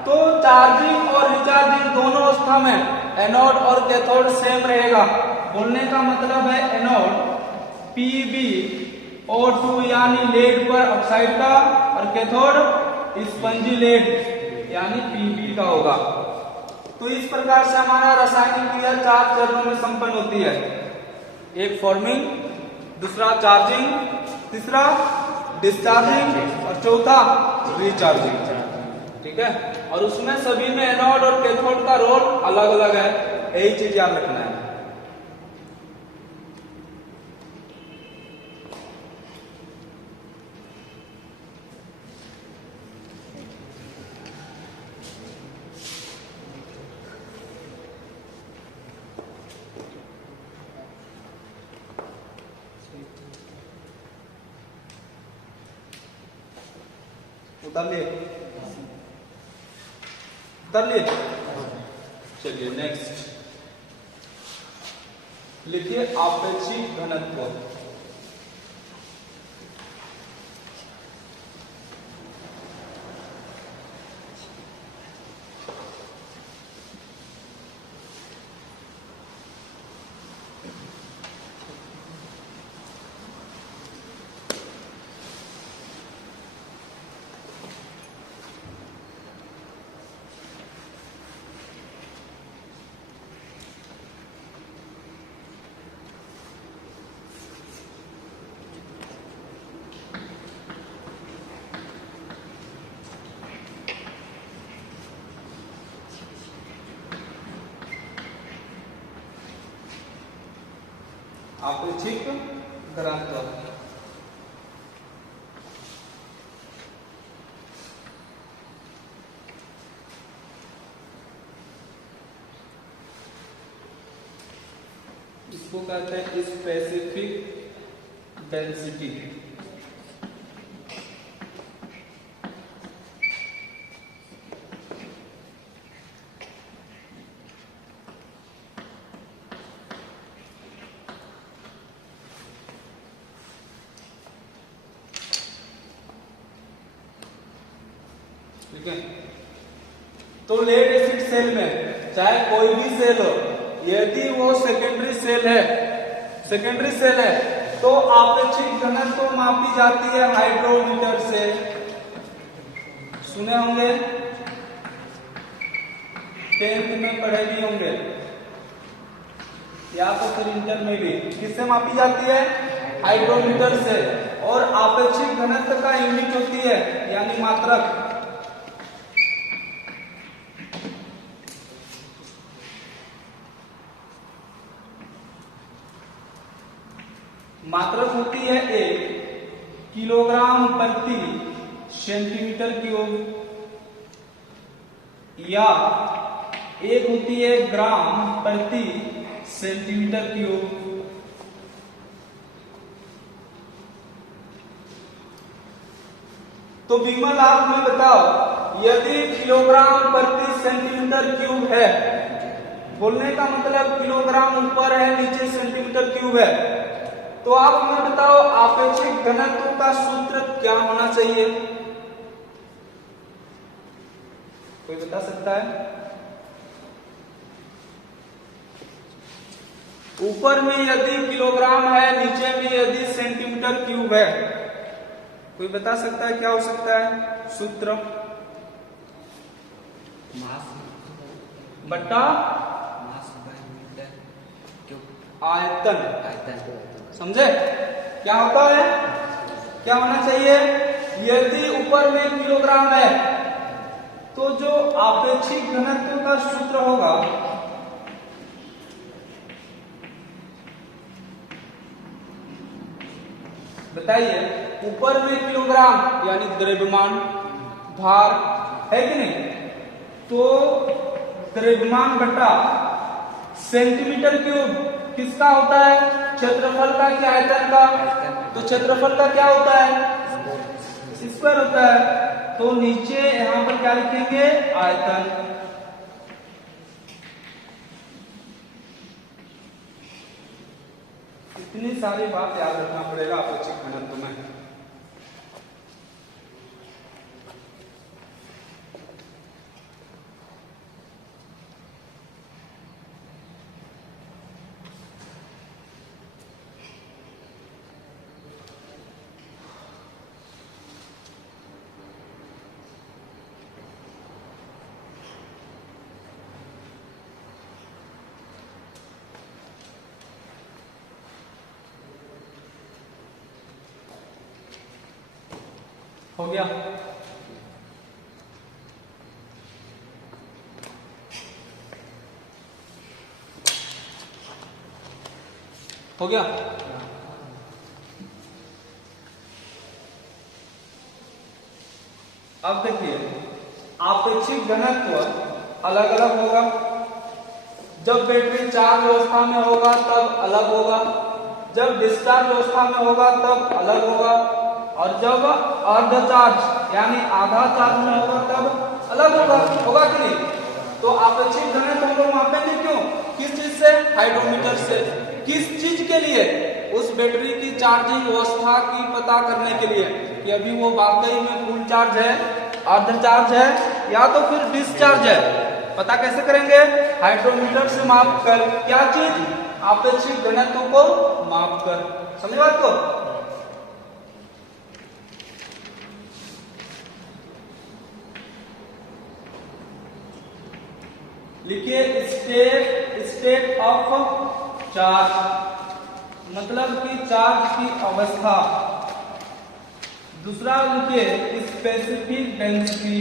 तो चार्जिंग और रिचार्जिंग दोनों अवस्था में एनोड और कैथोड सेम रहेगा। बोलने का मतलब है एनोड PbO2 यानी लेड पर ऑक्साइड का, और कैथोड स्पंजी लेड यानी Pb का होगा। तो इस प्रकार से हमारा रासायनिक क्रिया 4 चरणों में संपन्न होती है। एक फॉर्मिंग, दूसरा चार्जिंग, तीसरा डिस्चार्जिंग और चौथा रिचार्जिंग। ठीक है, और उसमें सभी में एनोड और कैथोड का रोल अलग अलग है, यही चीज याद रखना है। उतर लिए। चलिए नेक्स्ट लिखिए आपेक्षिक घनत्व। आपेक्षिक घनत्व। इसको कहते हैं स्पेसिफिक डेंसिटी। ठीक है, तो लेड एसिड सेल में चाहे कोई भी सेल हो, यदि वो सेकेंडरी सेल है तो आपेक्षिक घनत्व मापी जाती है हाइड्रोमीटर से। सुने होंगे, 10th में पढ़े भी होंगे या तो फिर इंटर में भी। किससे मापी जाती है? हाइड्रोमीटर से। और आपेक्षिक घनत्व का यूनिट होती है यानी मात्रक होती है 1 किलोग्राम प्रति सेंटीमीटर क्यूब, या 1 होती है ग्राम प्रति सेंटीमीटर क्यूब। तो विमल आप हमें बताओ, यदि किलोग्राम प्रति सेंटीमीटर क्यूब है, बोलने का मतलब किलोग्राम ऊपर है नीचे सेंटीमीटर क्यूब है, तो आप हमें बताओ आपेक्षिक घनत्व का सूत्र क्या होना चाहिए? कोई बता सकता है? ऊपर में यदि किलोग्राम है, नीचे में यदि सेंटीमीटर क्यूब है, कोई बता सकता है क्या हो सकता है सूत्र? मास बट्टा मास बाय मीटर क्यूब आयतन। आयतन समझे क्या होता है? क्या होना चाहिए? यदि ऊपर में किलोग्राम है तो जो आपेक्षिक घनत्व का सूत्र होगा बताइए, ऊपर में किलोग्राम यानी द्रव्यमान भार है कि नहीं, तो द्रव्यमान बटा सेंटीमीटर क्यूब किसका होता है? क्षेत्रफल का कि आयतन का? तो क्षेत्रफल का क्या होता है? स्क्वायर होता है। तो नीचे यहां पर क्या लिखेंगे? आयतन। इतनी सारी बात याद रखना पड़ेगा आपेक्षिक घनत्व में। हो गया? हो गया? अब देखिए, आपेक्षिक घनत्व अलग अलग होगा। जब बैटरी चार्ज अवस्था में होगा तब अलग होगा, जब डिस्चार्ज अवस्था में होगा तब अलग होगा, और जब अर्ध चार्ज यानी आधा चार्ज में होगा तब अलग होगा। होगा कि नहीं? तो आपेक्षिक घनत्व हम लोग मापेंगे क्यों? किस चीज से? हाइड्रोमीटर से। किस चीज के लिए? उस बैटरी की चार्जिंग अवस्था की पता करने के लिए कि अभी वो वाकई में फुल चार्ज है, अर्ध चार्ज है, या तो फिर डिस्चार्ज है। पता कैसे करेंगे? हाइड्रोमीटर से माप कर। क्या चीज? आपेक्षिक घनत्व को माप कर। समझे बात को? लिखिए स्टेट ऑफ चार्ज, मतलब कि चार्ज की अवस्था। दूसरा लिखिए स्पेसिफिक डेंसिटी,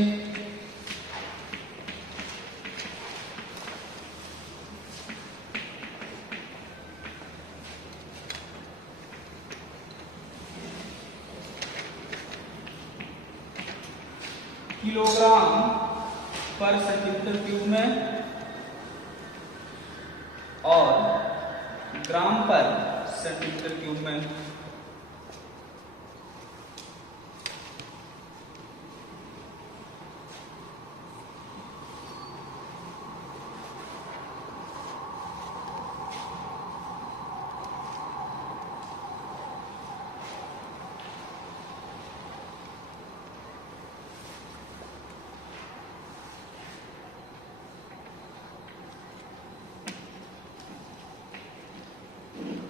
किलोग्राम पर सेंटीमीटर क्यूब में और ग्राम पर सेंटीमीटर क्यूब में।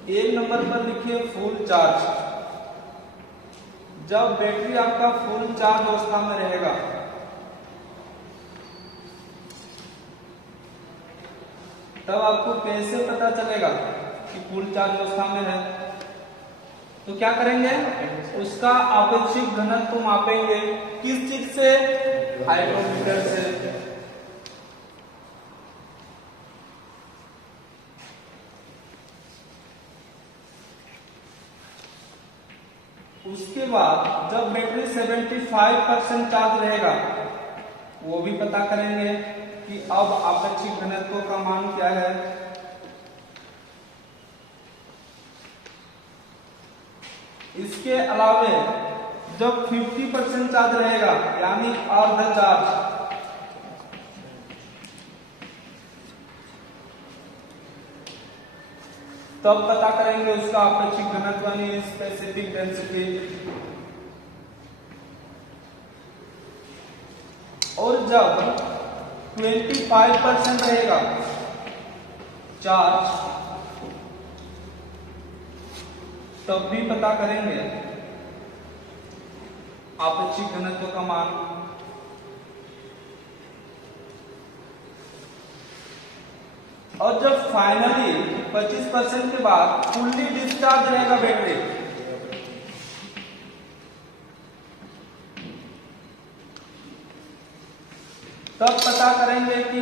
एक नंबर पर लिखिए फुल चार्ज। जब बैटरी आपका फुल चार्ज अवस्था में रहेगा तब आपको कैसे पता चलेगा कि फुल चार्ज अवस्था में है? तो क्या करेंगे? उसका आपेक्षिक घनत्व मापेंगे। किस चीज से? हाइड्रोमीटर से। उसके बाद जब बैटरी 75% चार्ज रहेगा वो भी पता करेंगे कि अब आपेक्षिक घनत्व का मान क्या है। इसके अलावे जब 50% चार्ज रहेगा यानी अर्ध चार्ज, तब पता करेंगे उसका आपेक्षिक घनत्व यानी स्पेसिफिक डेंसिटी। और जब 25% रहेगा चार्ज तब भी पता करेंगे आपेक्षिक घनत्व का मान। फाइनली 25% के बाद फुल्ली डिस्चार्ज रहेगा बैटरी, तब पता करेंगे कि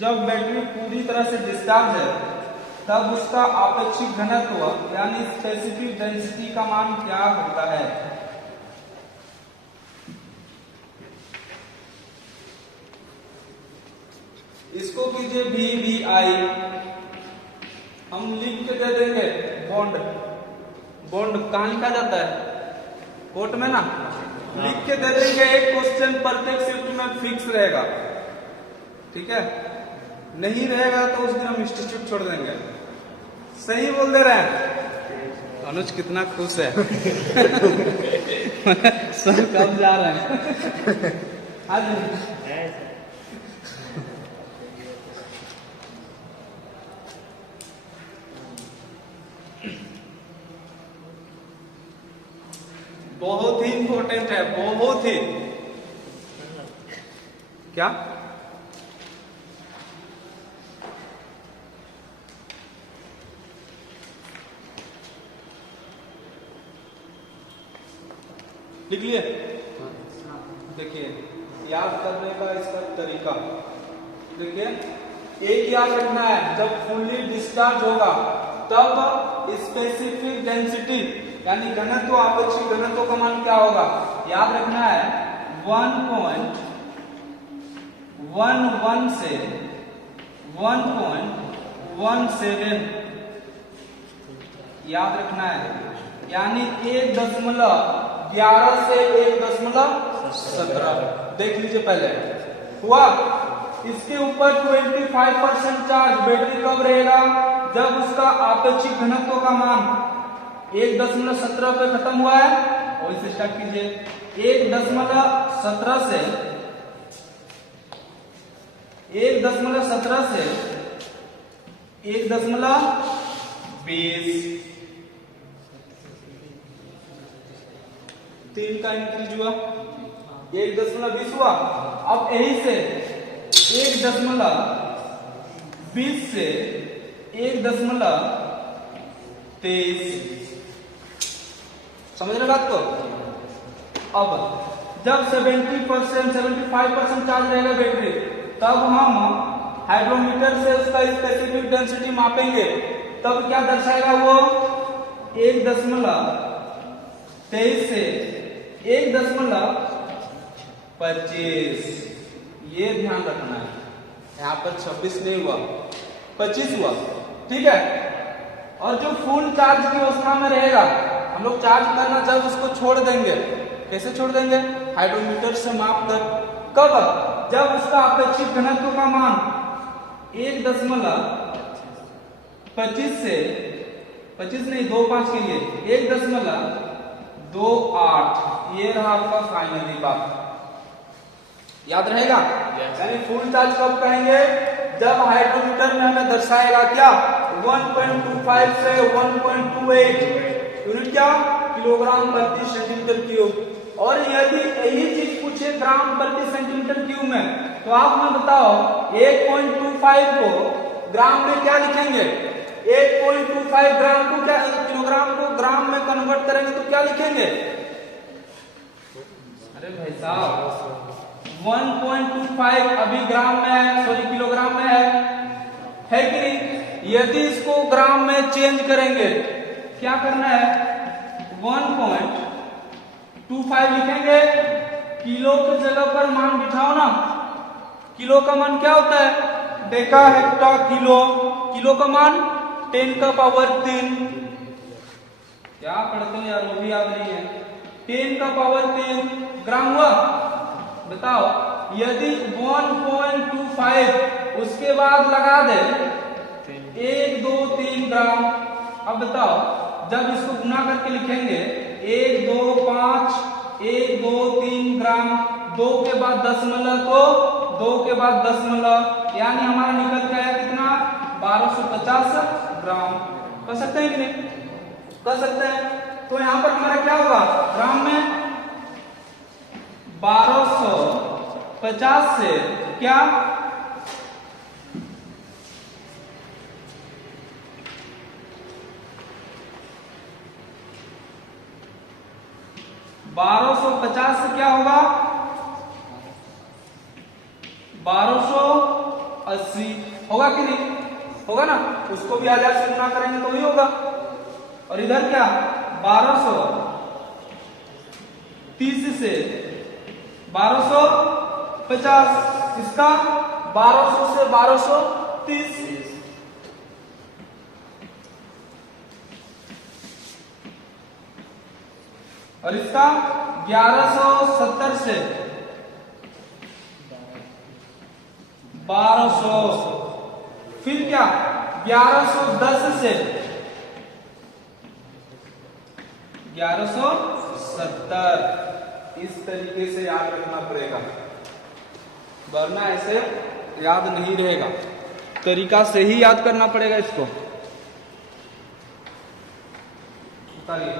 जब बैटरी पूरी तरह से डिस्चार्ज है तब उसका आपेक्षिक घनत्व यानी स्पेसिफिक डेंसिटी का मान क्या होता है। इसको कीजिए VVI, हम लिख के दे देंगे बॉन्ड। बॉन्ड कहाँ लिखा जाता है, कोर्ट में ना, लिख के दे देंगे। एक क्वेश्चन प्रत्येक शिफ्ट में फिक्स रहेगा, ठीक है, नहीं रहेगा तो उस दिन हम इंस्टीट्यूट छोड़ देंगे। सही बोल दे रहे हैं, अनुज कितना खुश है सर कब जा रहे हैं आज बहुत ही इंपॉर्टेंट है, बहुत ही। क्या लिख लिए? देखिए याद करने का इसका तरीका देखिए, एक याद रखना है, जब फुल्ली डिस्चार्ज होगा तब स्पेसिफिक डेंसिटी यानी घनत्व, आपेक्षिक घनत्व का मान क्या होगा, याद रखना है 1.11 से 1.17 याद रखना है, यानी 1.11 से 1.17। देख लीजिए पहले हुआ। इसके ऊपर 25% चार्ज बैटरी कब रहेगा, जब उसका आपेक्षिक घनत्व का मान 1.17 पे खत्म हुआ है, और इसे स्टार्ट कीजिए 1.17 से 1.20 3 का इंक्रीज हुआ, 1.20 हुआ। अब यही से 1.20 से 1.23 समझ रहे बात को। अब जब 75% चार्ज रहेगा बैटरी, तब हम हाइड्रोमीटर से उसका स्पेसिफिक डेंसिटी मापेंगे, तब क्या दर्शाएगा वो 1.23 से 1.25। ये ध्यान रखना है, यहाँ पर 26 नहीं हुआ, 25 हुआ, ठीक है। और जो फुल चार्ज की अवस्था में रहेगा, हम लोग चार्ज करना जब उसको छोड़ देंगे, कैसे छोड़ देंगे, हाइड्रोमीटर से माप कर। कब, जब उसका अपेक्षित घनत्व का मान 1.25 से 25 नहीं 2.5 के लिए 1.28, ये रहा आपका फाइनली बात, याद रहेगा। यानी फुल चार्ज कब कहेंगे, जब हाइड्रोमीटर में हमें दर्शाएगा क्या 1.25 से 1.28 यूनिट, क्या किलोग्राम प्रति सेंटीमीटर क्यूब। और यदि यही चीज पूछे ग्राम प्रति सेंटीमीटर क्यूब में, तो आप हमें बताओ 1.25 को ग्राम में क्या लिखेंगे, 1.25 ग्राम को क्या, किलोग्राम को ग्राम में कन्वर्ट करेंगे तो क्या लिखेंगे, अरे भाई साहब 1.25 अभी ग्राम में है, सॉरी किलोग्राम में है कि नहीं। यदि इसको ग्राम में चेंज करेंगे, क्या करना है 1.25 लिखेंगे, किलो की जगह पर मान बिठाओ ना। किलो का मान क्या होता है, डेका हेक्टा किलो, किलो का मान 10 का पावर 3, क्या पढ़ते हो यार, वो भी याद नहीं है, 10 का पावर 3 ग्राम हुआ। बताओ यदि 1.25 उसके बाद लगा दे 1, 2, 3 ग्राम। अब बताओ जब इसको गुना करके लिखेंगे 1, 2, 5, 1, 2, 3 ग्राम, 2 के बाद दशमलव तो 2 के बाद दशमलव, यानी हमारा निकल गया है कितना 1250 ग्राम। कर सकते हैं कि नहीं, कर सकते हैं। तो यहाँ पर हमारा क्या होगा, ग्राम में 1250 से क्या 1250 से क्या होगा 1280 होगा कि नहीं होगा ना, उसको भी 1000 से गुना करेंगे तो ही होगा। और इधर क्या 1230 से 1250, इसका 1200 से 1230, और इसका 1170 से 1200, फिर क्या 1110 से 1170। इस तरीके से याद रखना पड़ेगा, वरना ऐसे याद नहीं रहेगा। तरीका से ही याद करना पड़ेगा इसको। बताइए